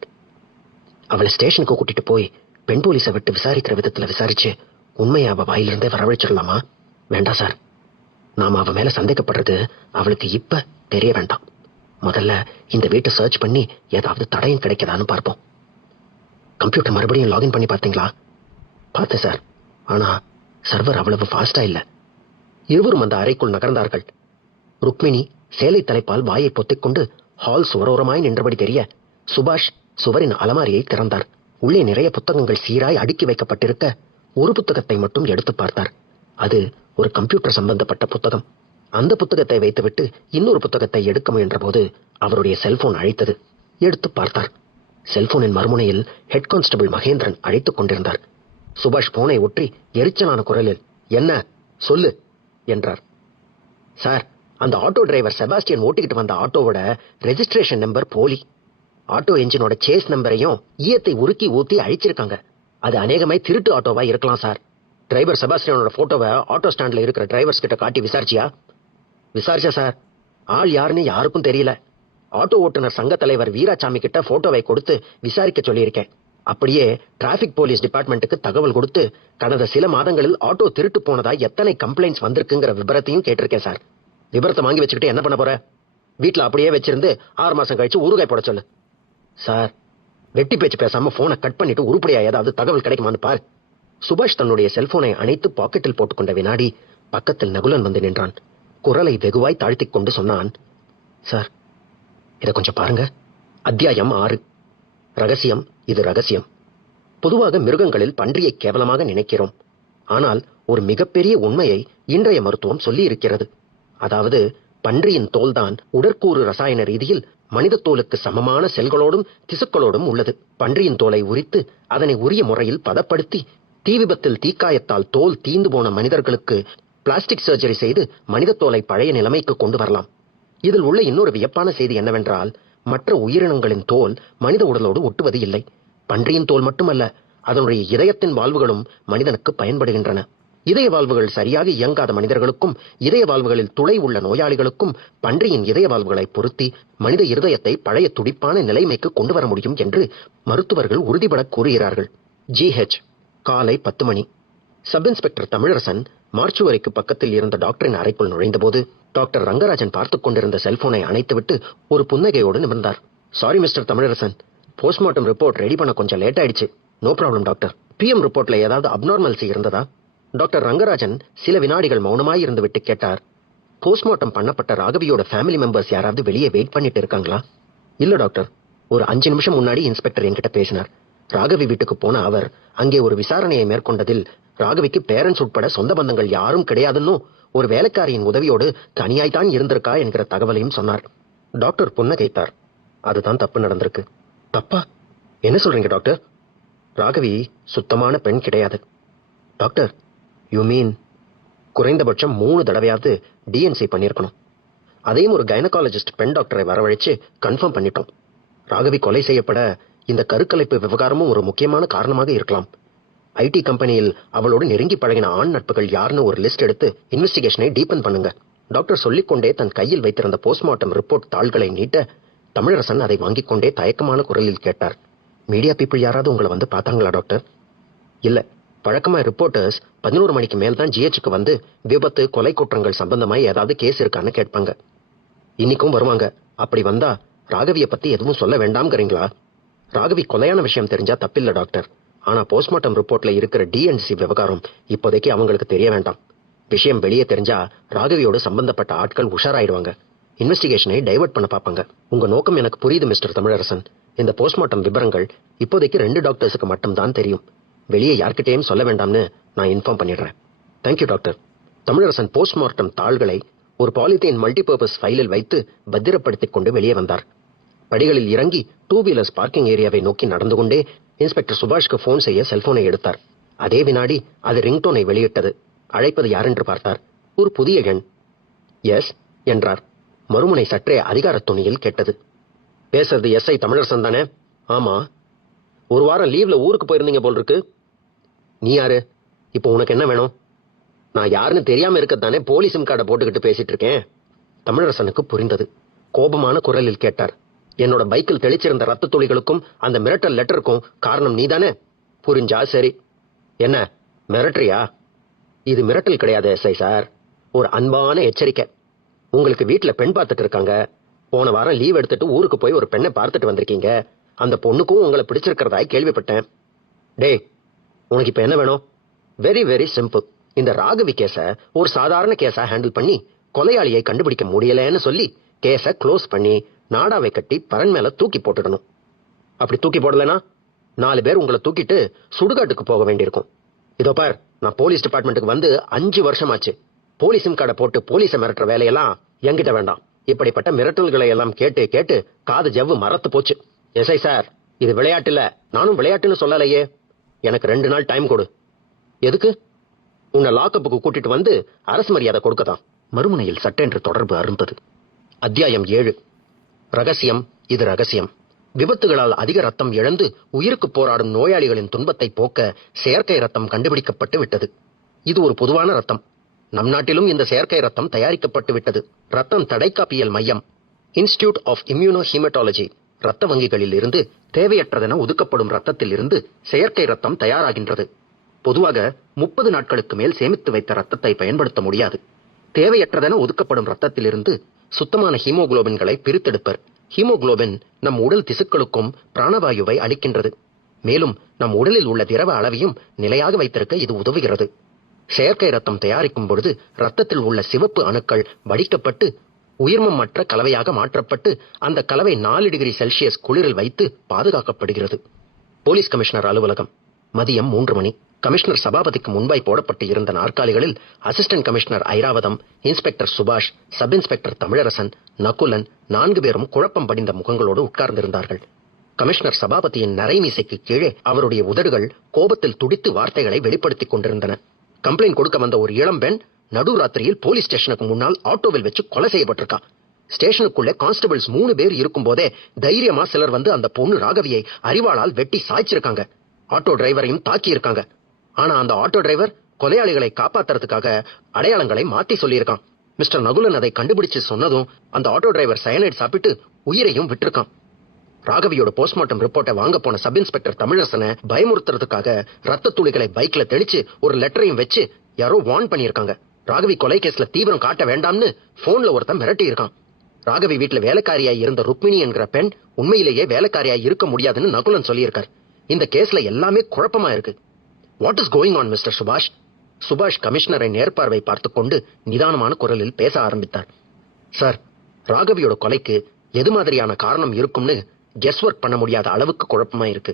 அவளை ஸ்டேஷனுக்கு கூட்டிட்டு போய் பெண் போலீஸை விட்டு விசாரிக்கிற விதத்துல விசாரிச்சு உண்மையை அவ வாயிலிருந்தே வரவழைச்சிடலாமா? வேண்டாம் சார். நாம அவ மேல சந்தேகப்படுறது அவளுக்கு இப்ப தெரிய வேண்டாம். முதல்ல இந்த வீட்டை சர்ச் பண்ணி ஏதாவது தடயம் கிடைக்கதான்னு பார்ப்போம். கம்ப்யூட்டர் மறுபடியும் லாகின் பண்ணி பார்த்தீங்களா? பார்த்தேன் சார். ஆனா சர்வர் அவ்வளவு ஃபாஸ்டா இல்ல. இருவரும் அந்த அறைக்குள் நகர்ந்தார்கள். ருக்மிணி சேலை தலைப்பால் வாயை பொத்திக்கொண்டு ஹால் சுவரோரமாய் நின்றபடி தெரிய சுபாஷ் சுவரின் அலமாரியை திறந்தார். உள்ளே நிறைய புத்தகங்கள் சீராய் அடுக்கி வைக்கப்பட்டிருக்க ஒரு புத்தகத்தை மட்டும் எடுத்து பார்த்தார். அது ஒரு கம்ப்யூட்டர் சம்பந்தப்பட்ட புத்தகம். அந்த புத்தகத்தை வைத்துவிட்டு இன்னொரு புத்தகத்தை எடுக்க முயன்ற போது அவருடைய செல்போன் அழைத்தது. எடுத்து பார்த்தார். செல்போனின் மறுமுனையில் ஹெட் கான்ஸ்டபிள் மகேந்திரன் அழைத்துக் கொண்டிருந்தார். சுபாஷ் போனை ஒற்றி எரிச்சலான குரலில், என்ன சொல்லு என்றார். சார், அந்த ஆட்டோ டிரைவர் செபாஸ்டியன் ஓட்டிக்கிட்டு வந்த ஆட்டோவோட ரெஜிஸ்ட்ரேஷன் நம்பர் போலி. ஆட்டோ என்ஜினோட சேஸ் நம்பரையும் ஈயத்தை உருக்கி ஊத்தி அழிச்சிருக்காங்க. அது அநேகமாய் திருட்டு ஆட்டோவா இருக்கலாம் சார். டிரைவர் செபாஸ்டியனோட போட்டோவை ஆட்டோ ஸ்டாண்ட்ல இருக்கிற டிரைவர்ஸ் கிட்ட காட்டி விசாரிச்சியா? விசாரிச்சா சார். ஆள் யாருன்னு யாருக்கும் தெரியல. ஆட்டோ ஓட்டுநர் சங்க தலைவர் வீராசாமி கிட்ட போட்டோவை கொடுத்து விசாரிக்க சொல்லியிருக்கேன். அப்படியே டிராபிக் போலீஸ் டிபார்ட்மெண்ட்டுக்கு தகவல் கொடுத்து கடந்த சில மாதங்களில் ஆட்டோ திருட்டு போனதா எத்தனை கம்ப்ளைண்ட்ஸ் வந்திருக்குங்கிற விபரத்தையும் கேட்டிருக்கேன் சார். விபரத்தை வாங்கி வச்சுக்கிட்டு என்ன பண்ண போற? வீட்டுல அப்படியே வச்சிருந்து 6 மாசம் கழிச்சு ஊறுகாய் போட சொல்லு. சார், வெட்டி பேச்சு பேசாம போனை கட் பண்ணிட்டு உருப்படியா ஏதாவது தகவல் கிடைக்குமான்னு பாரு. சுபாஷ் தன்னுடைய செல்போனை அணைத்து பாக்கெட்டில் போட்டுக்கொண்ட வினாடி பக்கத்தில் நகுலன் வந்து நின்றான். குரலை வெகுவாய் தாழ்த்திக் கொண்டு சொன்னான், சார், இதை கொஞ்சம் பாருங்க. அத்தியாயம் 6. ரகசியம், இது ரகசியம். பொதுவாக மிருகங்களில் பன்றியை கேவலமாக நினைக்கிறோம். ஆனால் ஒரு மிகப்பெரிய உண்மையை இன்றைய மருத்துவம் சொல்லி இருக்கிறது. அதாவது பன்றியின் தோல்தான் உடற்கூறு ரசாயன ரீதியில் மனித தோலுக்கு சமமான செல்களோடும் திசுக்களோடும் உள்ளது. பன்றியின் தோலை உரித்து அதனை உரிய முறையில் பதப்படுத்தி தீ விபத்தில் தீக்காயத்தால் தோல் தீந்து போன மனிதர்களுக்கு பிளாஸ்டிக் சர்ஜரி செய்து மனித தோலை பழைய நிலைமைக்கு கொண்டு வரலாம். இதில் உள்ள இன்னொரு வியப்பான செய்தி என்னவென்றால், மற்ற உயிரினங்களின் தோல் மனித உடலோடு ஒட்டுவது இல்லை. பன்றியின் தோல் மட்டுமல்ல, அதனுடைய இதயத்தின் வால்வுகளும் மனிதனுக்கு பயன்படுகின்றன. இதய வால்வுகள் சரியாக இயங்காத மனிதர்களுக்கும் இதய வால்வுகளில் துளை உள்ள நோயாளிகளுக்கும் பன்றியின் இதய வால்வுகளை பொருத்தி மனித இருதயத்தை பழைய துடிப்பான நிலைமைக்கு கொண்டு வர முடியும் என்று மருத்துவர்கள் உறுதிபட கூறுகிறார்கள். GH காலை 10 மணி. சப் இன்ஸ்பெக்டர் தமிழரசன் மார்ச்சுவரிக்கு பக்கத்தில் இருந்த டாக்டரின் அறைக்குள் நுழைந்தபோது டாக்டர் ரங்கராஜன் பார்த்துக் கொண்டிருந்த செல்போனை அணைத்துவிட்டு ஒரு புன்னகையோடு நிமிர்ந்தார். Sorry mister Tamilarasan, postmortem report ready பண்ண கொஞ்சம் லேட் ஆயிடுச்சு. No problem doctor. PM ரிப்போர்ட்ல ஏதாவது அப்நார்மல்சி இருந்ததா? டாக்டர் ரங்கராஜன் சில வினாடிகள் மௌனமாய் இருந்து விட்டு கேட்டார். போஸ்ட்மார்ட்டம் பண்ணப்பட்ட ராகவியோட ஃபேமிலி மெம்பர்ஸ் யாராவது வெளியே வெயிட் பண்ணிட்டு இருக்காங்களா? இல்ல டாக்டர். ஒரு 5 நிமிஷம் முன்னாடி இன்ஸ்பெக்டர் என்கிட்ட பேசினார். ராகவி வீட்டுக்கு போன அவர் அங்கே ஒரு விசாரணையை மேற்கொண்டதில் ராகவிக்கு பேரண்ட்ஸ் உட்பட சொந்த பந்தங்கள் யாரும் கிடையாதுன்னு ஒரு வேலைக்காரியின் உதவியோடு தனியாய்தான் இருந்திருக்கா என்கிற தகவலையும் சொன்னார். டாக்டர் புன்னகைத்தார். அதுதான் தப்பு நடந்திருக்கு. தப்பா? என்ன சொல்றீங்க டாக்டர்? ராகவி சுத்தமான பெண் கிடையாது. டாக்டர், யூ மீன் குறைந்தபட்சம் 3 தடவையாவது DNC பண்ணியிருக்கணும். அதையும் ஒரு கைனகாலஜிஸ்ட் பெண் டாக்டரை வரவழைச்சு கன்ஃபார்ம் பண்ணிட்டோம். ராகவி கொலை செய்யப்பட இந்த கருக்கலைப்பு விவகாரமும் ஒரு முக்கியமான காரணமாக இருக்கலாம். IT கம்பெனியில் அவளோடு நெருங்கி பழகின ஆண் நட்புகள் யாருன்னு ஒரு லிஸ்ட் எடுத்து இன்வெஸ்டிகேஷனை டீப்பன் பண்ணுங்க. டாக்டர் சொல்லிக்கொண்டே தன் கையில் வைத்திருந்த போஸ்ட்மார்ட்டம் ரிப்போர்ட் தாள்களை நீட்ட தமிழரசன் அதை வாங்கிக் கொண்டே தயக்கமான குரலில் கேட்டார். மீடியா பீப்புள் யாராவது உங்களை வந்து பார்த்தாங்களா டாக்டர்? இல்ல, வழக்கமா ரிப்போர்ட்டர்ஸ் 11 மணிக்கு மேல் தான் GHக்கு வந்து விபத்து கொலை குற்றங்கள் சம்பந்தமாய் ஏதாவது கேஸ் இருக்கான்னு கேட்பாங்க. இன்னைக்கும் வருவாங்க. அப்படி வந்தா ராகவியை பத்தி எதுவும் சொல்ல வேண்டாம்ங்கிறீங்களா? ராகவி கொலையான விஷயம் தெரிஞ்சா தப்பில்ல டாக்டர். ஆனா போஸ்ட்மார்ட்டம் ரிப்போர்ட்ல இருக்கிற DNC விவகாரம் இப்போதைக்கு அவங்களுக்கு தெரிய வேண்டாம். விஷயம் வெளியே தெரிஞ்சா ராகவியோடு சம்பந்தப்பட்ட ஆட்கள் உஷாராயிடுவாங்க. இன்வெஸ்டிகேஷனை டைவர்ட் பண்ண பார்ப்பாங்க. உங்க நோக்கம் எனக்கு புரியுது மிஸ்டர் தமிழரசன். இந்த போஸ்ட்மார்ட்டம் விவரங்கள் இப்போதைக்கு 2 டாக்டர்ஸுக்கு மட்டும் தான் தெரியும். வெளியே யார்கிட்டையும் சொல்ல வேண்டாம்னு நான் இன்ஃபார்ம் பண்ணிடுறேன். Thank you doctor. தமிழரசன் போஸ்ட்மார்ட்டம் தாள்களை ஒரு பாலித்தீன் மல்டிபர்பஸ் ஃபைலில் வைத்து பத்திரப்படுத்திக் கொண்டு வெளியே வந்தார். படிகளில் இறங்கி 2 வீலர்ஸ் பார்க்கிங் ஏரியாவை நோக்கி நடந்து கொண்டே இன்ஸ்பெக்டர் சுபாஷ்க்கு போன் செய்ய செல்போனை எடுத்தார். அதே வினாடி அது ரிங்டோனை வெளியிட்டது. அழைப்பது யாரென்று பார்த்தார். ஒரு புதிய எண். எஸ் என்றார். மறுமுனை சற்றே அதிகார துணியில் கேட்டது. பேசுறது SI தமிழரசன் தானே? ஆமா. ஒரு வாரம் லீவ்ல ஊருக்கு போயிருந்தீங்க போல் இருக்கு. நீ யாரு? இப்போ உனக்கு என்ன வேணும்? நான் யாருன்னு தெரியாம இருக்கத்தானே போலீஸ் சிம் கார்டை போட்டுக்கிட்டு பேசிட்டு இருக்கேன். தமிழரசனுக்கு புரிந்தது. கோபமான குரலில் கேட்டார். என்னோட பைக்கில் தெளிச்சிருந்த ரத்த துளிகளுக்கும் அந்த மிரட்டல் லெட்டருக்கும் காரணம் நீதானே? புரிஞ்சா சரி. என்ன மிரட்டரியா? இது மிரட்டல் கிடையாது SI சார். ஒரு அன்பான எச்சரிக்கை. உங்களுக்கு வீட்டுல பெண் பார்த்துட்டு இருக்காங்க. போன வாரம் லீவ் எடுத்துட்டு ஊருக்கு போய் ஒரு பெண்ணை பார்த்துட்டு வந்திருக்கீங்க. அந்த பொண்ணுக்கும் உங்களை பிடிச்சிருக்கிறதாய் கேள்விப்பட்டேன். டே, உனக்கு இப்ப என்ன வேணும்? Very very simple. இந்த ராகவி கேஸ ஒரு சாதாரண கேஸா ஹேண்டில் பண்ணி கொலையாளியை கண்டுபிடிக்க முடியலன்னு சொல்லி கேஸ க்ளோஸ் பண்ணி நாடாவை கட்டி பரன் மேல தூக்கி போட்டுடணும். அப்படி தூக்கி போடலனா 4 பேர் உங்களை தூக்கிட்டு சுடுகாட்டுக்கு போக வேண்டியிருக்கும். இதோ பார், நான் போலீஸ் டிபார்ட்மெண்ட்டுக்கு வந்து 5 வருஷம் ஆச்சு. போலீஸ் சிம் கார்டை போட்டு போலீஸை மிரட்டுற வேலையெல்லாம் என்கிட்ட வேண்டாம். இப்படிப்பட்ட மிரட்டல்களை எல்லாம் கேட்டு கேட்டு காது ஜவ்வு மரத்து போச்சு. SI சார், இது விளையாட்டு இல்ல. நானும் விளையாட்டுன்னு சொல்லலையே. எனக்கு 2 நாள் டைம் கொடு. எதுக்கு? உன்னை லாக்கப்புக்கு கூட்டிட்டு வந்து அரசு மரியாதை கொடுக்கதான். மறுமுனையில் சட்டென்று தொடர்பு அருந்தது. அத்தியாயம் 7. ரகசியம், இது ரகசியம். விபத்துகளால் அதிக ரத்தம் இழந்து உயிருக்கு போராடும் நோயாளிகளின் துன்பத்தை போக்க செயற்கை ரத்தம் கண்டுபிடிக்கப்பட்டு விட்டது. இது ஒரு பொதுவான ரத்தம். நம் நாட்டிலும் இந்த செயற்கை ரத்தம் தயாரிக்கப்பட்டு விட்டது. ரத்தம் தடைக்காப்பியல் மையம், இன்ஸ்டிடியூட் ஆஃப் இம்யூனோ ஹீமட்டாலஜி இரத்த வங்கிகளில் இருந்து தேவையற்றதென ஒதுக்கப்படும் இரத்தத்தில் இருந்து செயற்கை இரத்தம் தயாராகின்றது. பொதுவாக 30 நாட்களுக்கு மேல் சேமித்து வைத்த இரத்தத்தை பயன்படுத்த முடியாது. தேவையற்றதென ஒதுக்கப்படும் இரத்தத்திலிருந்து சுத்தமான ஹீமோகுளோபின்களை பிரித்தெடுப்பர். ஹீமோகுளோபின் நம் உடல் திசுக்களுக்கும் பிராணவாயுவை அளிக்கின்றது. மேலும் நம் உடலில் உள்ள திரவ அளவையும் நிலையாக வைத்திருக்க இது உதவுகிறது. செயற்கை இரத்தம் தயாரிக்கும் பொழுது இரத்தத்தில் உள்ள சிவப்பு அணுக்கள் வடிக்கப்பட்டு உயிர்மமற்ற கலவையாக மாற்றப்பட்டு அந்த கலவை 4 டிகிரி செல்சியஸ் குளிரில் வைத்து பாதுகாக்கப்படுகிறது. போலீஸ் கமிஷனர் அலுவலகம். மதியம் 3 மணி. கமிஷனர் சபாபதிக்கு முன்பாய் போடப்பட்டு இருந்த நாற்காலிகளில் அசிஸ்டன்ட் கமிஷனர் ஐராவதம், இன்ஸ்பெக்டர் சுபாஷ், சப் இன்ஸ்பெக்டர் தமிழரசன், நகுலன் 4 பேரும் குழப்பம் படிந்த முகங்களோடு உட்கார்ந்திருந்தார்கள். கமிஷனர் சபாபதியின் நரைமீசைக்கு கீழே அவருடைய உதடுகள் கோபத்தில் துடித்து வார்த்தைகளை வெளிப்படுத்திக் கொண்டிருந்தன. கம்ப்ளைண்ட் கொடுக்க வந்த ஒரு இளம்பெண் நடுராத்திரியில் போலீஸ் ஸ்டேஷனுக்கு முன்னால் ஆட்டோவில் வச்சு கொலை செய்யப்பட்டிருக்கா. ஸ்டேஷனுக்குள்ளே கான்ஸ்டபிள்ஸ் 3 பேர் இருக்கும் போதே தைரியமா சிலர் வந்து அந்த பொண்ணு ராகவியை அரிவாளால் வெட்டி சாய்ச்சிருக்காங்க. ஆட்டோ டிரைவரையும் தாக்கி இருக்காங்க. ஆனா அந்த ஆட்டோ டிரைவர் கொலையாளிகளை காப்பாத்துறதுக்காக அடையாளங்களை மாத்தி சொல்லியிருக்கான். மிஸ்டர் நகுலன் அதை கண்டுபிடிச்சு சொன்னதும் அந்த ஆட்டோ டிரைவர் சயனைட் சாப்பிட்டு உயிரையும் விட்டிருக்கான். ராகவியோட போஸ்ட்மார்ட்டம் ரிப்போர்ட்டை வாங்க போன சப் இன்ஸ்பெக்டர் தமிழரசனை பயமுறுத்துறதுக்காக ரத்த துளிகளை பைக்ல தெளிச்சு ஒரு லெட்டரையும் வச்சு யாரோ வார்ன் பண்ணியிருக்காங்க. ராகவி கொலை கேஸ்ல தீவிரம் காட்ட வேண்டாம்னு போன்ல ஒருத்தன் மிரட்டி இருக்கான். ராகவி வீட்டுல வேலைக்காரியாய் இருந்த ருக்மிணி என்கிற பெண் உண்மையிலேயே வேலைக்காரியாய் இருக்க முடியாதுன்னு நகுலன் சொல்லியிருக்கார். இந்த கேஸ்ல எல்லாமே குழப்பமா இருக்கு. What is going on mister சுபாஷ்? சுபாஷ் கமிஷனரை நேர்பார்வை பார்த்துக் கொண்டு நிதானமான குரலில் பேச ஆரம்பித்தார். சார், ராகவியோட கொலைக்கு எது மாதிரியான காரணம் இருக்கும்னு கெஸ் ஒர்க் பண்ண முடியாத அளவுக்கு குழப்பமா இருக்கு.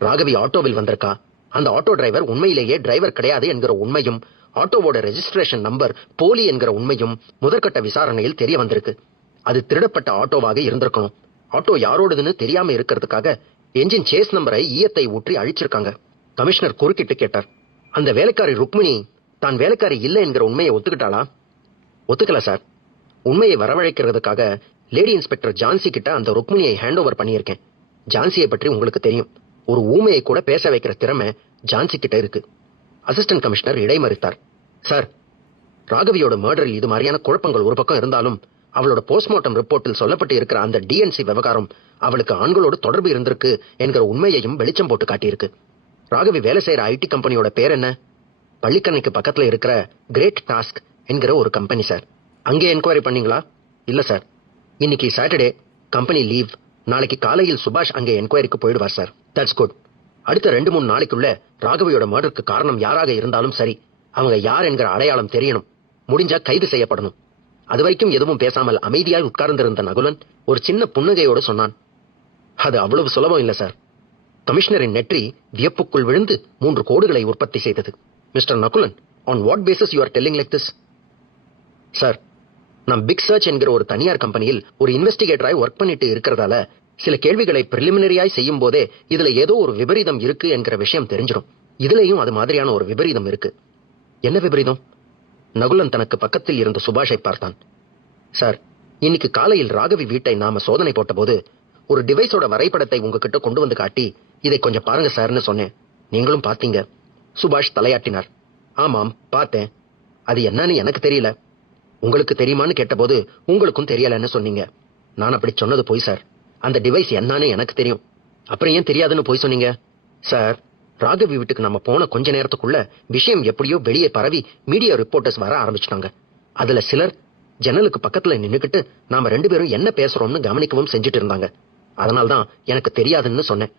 ராகவி ஆட்டோவில் வந்திருக்கா. அந்த ஆட்டோ டிரைவர் உண்மையிலேயே டிரைவர் கிடையாது என்கிற உண்மையும் ஆட்டோவோட ரெஜிஸ்ட்ரேஷன் நம்பர் போலி என்கிற உண்மையும் முதற்கட்ட விசாரணையில் தெரிய வந்திருக்கு. அது திருடப்பட்ட ஆட்டோவாக இருந்திருக்கணும். ஆட்டோ யாரோடதுன்னு தெரியாம இருக்கிறதுக்காக என்ஜின் சேஸ் நம்பரை ஈயத்தை ஊற்றி அழிச்சிருக்காங்க. கமிஷனர் குறுக்கிட்டு கேட்டார். அந்த வேலைக்காரி ருக்மிணி தான் வேலைக்காரி இல்லை என்கிற உண்மையை ஒத்துக்கிட்டாளா? ஒத்துக்கல சார். உண்மையை வரவழைக்கிறதுக்காக லேடி இன்ஸ்பெக்டர் ஜான்சி கிட்ட அந்த ருக்மிணியை ஹேண்ட் ஓவர் பண்ணியிருக்கேன். ஜான்சியை பற்றி உங்களுக்கு தெரியும். ஒரு ஊமையை கூட பேச வைக்கிற திறமை ஜான்சி கிட்ட இருக்கு. அசிஸ்டன்ட் கமிஷனர் இடைமறித்தார். சார், ராகவியோட மர்டரில் இது மாதிரியான குழப்பங்கள் ஒரு பக்கம் இருந்தாலும் அவளோட போஸ்ட்மார்ட்டம் ரிப்போர்ட்டில் சொல்லப்பட்டு இருக்கிற அந்த டிஎன்சி விவகாரம் அவளுக்கு ஆண்களோடு தொடர்பு இருந்திருக்கு என்கிற உண்மையையும் வெளிச்சம் போட்டு காட்டியிருக்கு. ராகவி வேலை செய்யற ஐடி கம்பெனியோட பேர் என்ன? பள்ளிக்கண்ணைக்கு பக்கத்துல இருக்கிற கிரேட் டாஸ்க் என்கிற ஒரு கம்பெனி சார். அங்கே என்கொயரி பண்ணீங்களா? இல்ல சார். இன்னைக்கு சாட்டர்டே, கம்பெனி லீவ். நாளைக்கு காலையில் சுபாஷ் அங்கே என்கொயரிக்கு போயிடுவார் சார். That's good. அடுத்த 2-3 நாளைக்குள்ள ராகவியோட மர்டருக்கு காரணம் யாராக இருந்தாலும் சரி, அவங்க யார் என்கிற அடையாளம் தெரியணும். முடிஞ்சா கைது செய்யப்படணும். அது வரைக்கும் எதுவும் பேசாமல் அமைதியாய் உட்கார்ந்திருந்த நகுலன் ஒரு சின்ன புன்னகையோடு சொன்னான். அது அவ்வளவு சுலபம் இல்ல சார். கமிஷனரின் நெற்றி வியப்புக்குள் விழுந்து 3 கோடுகளை உற்பத்தி செய்தது. Mister Nakulan, on what basis you are telling like this? Sir, நான் பிக் சர்ச் என்கிற ஒரு தனியார் கம்பெனியில் ஒரு இன்வெஸ்டிகேட்டராய் ஒர்க் பண்ணிட்டு இருக்கிறதால சில கேள்விகளை பிரிலிமினரியாய் செய்யும் போதே இதுல ஏதோ ஒரு விபரீதம் இருக்கு என்கிற விஷயம் தெரிஞ்சிடும். இதுலயும் அது மாதிரியான ஒரு விபரீதம் இருக்கு. என்ன விபரீதம்? நகுலன் தனக்கு பக்கத்தில் இருந்த சுபாஷை பார்த்தான். சார், இன்னைக்கு காலையில் ராகவி வீட்டை நாம சோதனை போட்ட போது ஒரு டிவைஸோட வரைபடத்தை உங்ககிட்ட கொண்டு வந்து காட்டி இதை கொஞ்சம் பாருங்க சார்னு சொன்னேன். நீங்களும் பார்த்தீங்க. சுபாஷ் தலையாட்டினார். ஆமாம், பார்த்தேன். அது என்னன்னு எனக்கு தெரியல. உங்களுக்கு தெரியுமான்னு கேட்டபோது உங்களுக்கும் தெரியலன்னு சொன்னீங்க. நான் அப்படி சொன்னது போய் சார். அந்த டிவைஸ் என்னன்னு எனக்கு தெரியும். அப்புறம் ஏன் தெரியாதுன்னு போய் சொன்னீங்க? சார், ராகவி வீட்டுக்கு நம்ம போன கொஞ்ச நேரத்துக்குள்ள விஷயம் எப்படியோ வெளியே பரவி மீடியா ரிப்போர்ட்டர்ஸ் வர ஆரம்பிச்சிட்டாங்க. அதுல சிலர் ஜன்னலுக்கு பக்கத்துல நின்னுக்கிட்டு நாம 2 பேரும் என்ன பேசுறோம்னு கவனிக்கவும் செஞ்சுட்டு இருந்தாங்க. அதனால்தான் எனக்கு தெரியாதுன்னு சொன்னேன்.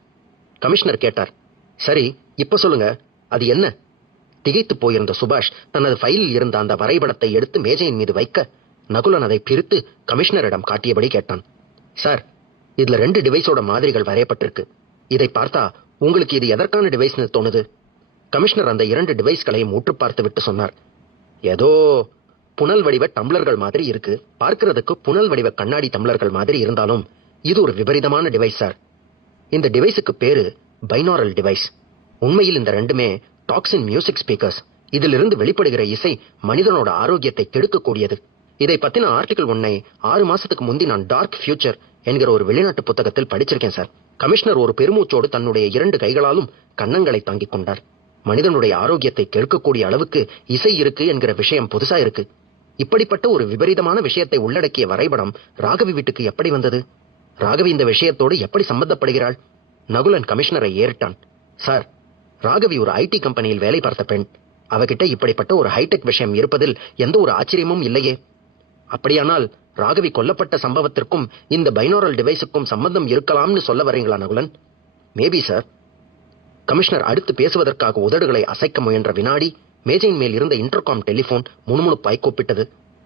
கமிஷனர் கேட்டார். சரி, இப்ப சொல்லுங்க, அது என்ன? திகைத்து போயிருந்த சுபாஷ் தனது ஃபைலில் இருந்த அந்த வரைபடத்தை எடுத்து மேஜையின் மீது வைக்க நகுலன் அதை பிரித்து கமிஷனரிடம் காட்டியபடி கேட்டான். சார், இதுல 2 டிவைஸோட மாதிரிகள் வரையப்பட்டிருக்கு. இதை பார்த்தா உங்களுக்கு இது எதற்கான டிவைஸ்னு தோணுது? கமிஷனர் அந்த 2 டிவைஸ்களையும் உற்று பார்த்து விட்டு சொன்னார். ஏதோ புனல் வடிவ டம்ளர்கள் மாதிரி இருக்கு. பார்க்கிறதுக்கு புனல் வடிவ கண்ணாடி டம்ளர்கள் மாதிரி இருந்தாலும் இது ஒரு விபரீதமான டிவைஸ் சார். இந்த டிவைஸுக்கு பேரு பைனாரல் டிவைஸ். உண்மையில் இந்த 2மே டாக்ஸின் மியூசிக் ஸ்பீக்கர்ஸ். இதிலிருந்து வெளிப்படுகிற இசை மனிதனோட ஆரோக்கியத்தை கெடுக்கக்கூடியது. இதை பத்தின ஆர்டிகல் 1 6 மாசத்துக்கு முந்தி நான் டார்க் ஃபியூச்சர் என்கிற ஒரு வெளிநாட்டு புத்தகத்தில் படிச்சிருக்கேன் சார். கமிஷனர் ஒரு பெருமூச்சோடு தன்னுடைய 2 கைகளாலும் கன்னங்களை தாங்கிக் கொண்டார். மனிதனுடைய ஆரோக்கியத்தை கெடுக்கக்கூடிய அளவுக்கு இசை இருக்கு என்கிற விஷயம் புதுசா இருக்கு. இப்படிப்பட்ட ஒரு விபரீதமான விஷயத்தை உள்ளடக்கிய வரைபடம் ராகவி வீட்டுக்கு எப்படி வந்தது? ராகவி இந்த விஷயத்தோடு எப்படி சம்பந்தப்படுகிறாள்? நகுலன் கமிஷனரை ஏறிட்டான். சார், ராகவி ஒரு ஐடி கம்பெனியில் வேலை பார்த்த பெண். அவகிட்ட இப்படிப்பட்ட ஒரு ஹைடெக் விஷயம் இருப்பதில் எந்த ஒரு ஆச்சரியமும் இல்லையே. அப்படியானால் ராகவி கொல்லப்பட்ட சம்பவத்திற்கும் இந்த பைனாரல் டிவைஸுக்கும் சம்பந்தம் இருக்கலாம்னு சொல்ல வரீங்களா நகுலன்? Maybe sir. கமிஷனர் அடுத்து பேசுவதற்காக உதடுகளை அசைக்க முயன்ற வினாடி மேஜையின் மேல் இருந்த இன்டர்காம் டெலிபோன் முணுமுணுப்பாய் கூப்பிட்டது.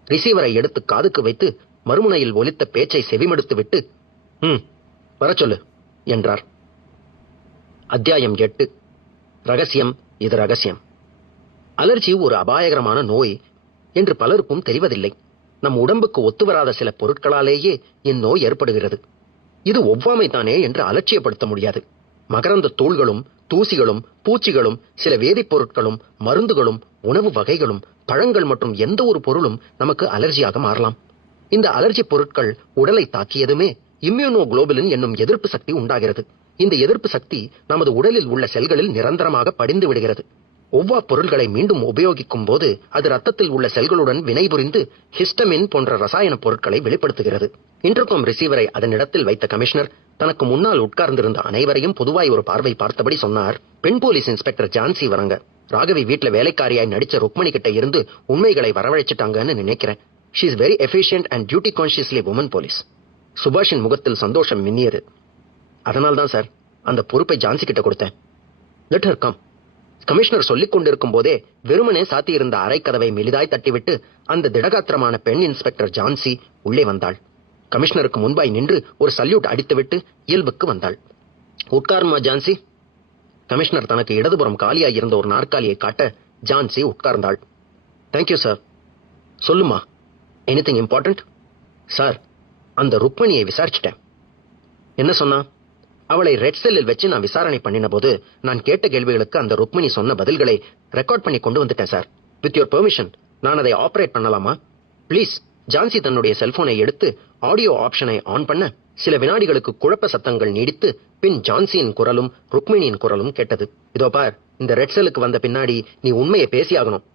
ரிசீவரை எடுத்து காதுக்கு வைத்து மறுமுனையில் ஒலித்த பேச்சை செவிமடுத்து விட்டு வர சொல்லு என்றார். அத்தியாயம் 8. ரகசியம், இது ரகசியம். அலர்ஜி ஒரு அபாயகரமான நோய் என்று பலருக்கும் தெரிவதில்லை. நம் உடம்புக்கு ஒத்துவராத சில பொருட்களாலேயே இந்நோய் ஏற்படுகிறது. இது ஒவ்வாமை தானே என்று அலட்சியப்படுத்த முடியாது. மகரந்த தூள்களும் தூசிகளும் பூச்சிகளும் சில வேதிப்பொருட்களும் மருந்துகளும் உணவு வகைகளும் பழங்கள் மற்றும் எந்த ஒரு பொருளும் நமக்கு அலர்ஜியாக மாறலாம். இந்த அலர்ஜி பொருட்கள் உடலை தாக்கியதுமே இம்யூனோகுளோபுலின் என்னும் எதிர்ப்பு சக்தி உண்டாகிறது. இந்த எதிர்ப்பு சக்தி நமது உடலில் உள்ள செல்களில் நிரந்தரமாக படிந்து விடுகிறது. ஒவ்வா பொருள்களை மீண்டும் உபயோகிக்கும் போது அது ரத்தத்தில் உள்ள செல்களுடன் வினைபுரிந்து ஹிஸ்டமின் போன்ற ரசாயன பொருட்களை வெளிப்படுத்துகிறது. இன்டர்காம் ரிசீவரை அதனிடத்தில் வைத்த கமிஷனர் தனக்கு முன்னால் உட்கார்ந்திருந்த அனைவரையும் பொதுவாய் ஒரு பார்வை பார்த்தபடி சொன்னார். பெண் போலீஸ் இன்ஸ்பெக்டர் ஜான்சி வரங்க. ராகவி வீட்டுல வேலைக்காரியாய் நடிச்ச ருக்மணி கிட்ட இருந்து உண்மைகளை வரவழைச்சிட்டாங்கன்னு நினைக்கிறேன். She is very efficient and duty consciously woman police. சுபாஷின் முகத்தில் சந்தோஷம் மின்னியது. அதனால்தான் சார் அந்த பொறுப்பை ஜான்சி கிட்ட கொடுத்தேன். Let her come. கமிஷனர் சொல்லிக் கொண்டிருக்கும் போதே வெறுமனே சாத்தியிருந்த அறைக்கதவை மெலிதாய் தட்டிவிட்டு அந்த திடகாத்திரமான பெண் இன்ஸ்பெக்டர் ஜான்சி உள்ளே வந்தாள். கமிஷனருக்கு முன்பாய் நின்று ஒரு சல்யூட் அடித்துவிட்டு இயல்புக்கு வந்தாள். உட்காருமா ஜான்சி. கமிஷனர் தனக்கு இடதுபுறம் காலியாய் இருந்த ஒரு நாற்காலியை காட்ட ஜான்சி உட்கார்ந்தாள். Thank you sir. சொல்லுமா, எனிதிங் இம்பார்ட்டன்ட்? சார், அந்த ருக்மணியை விசாரிச்சுட்டேன். என்ன சொன்னா? அவளை ரெட் செல்லில் வச்சு நான் விசாரணை பண்ணின போது நான் கேட்ட கேள்விகளுக்கு அந்த ருக்மணி சொன்ன பதில்களை ரெக்கார்ட் பண்ணி கொண்டு வந்துட்டேன் சார். வித் யுவர் பெர்மிஷன் நான் அதை ஆபரேட் பண்ணலாமா? ப்ளீஸ். ஜான்சி தன்னுடைய செல்போனை எடுத்து ஆடியோ ஆப்ஷனை ஆன் பண்ண சில வினாடிகளுக்கு குழப்ப சத்தங்கள் நீடித்து பின் ஜான்சியின் குரலும் ருக்மிணியின் குரலும் கேட்டது. இதோ பார், இந்த ரெட் செல்லுக்கு வந்த பின்னாடி நீ உண்மையை பேசியாகணும்.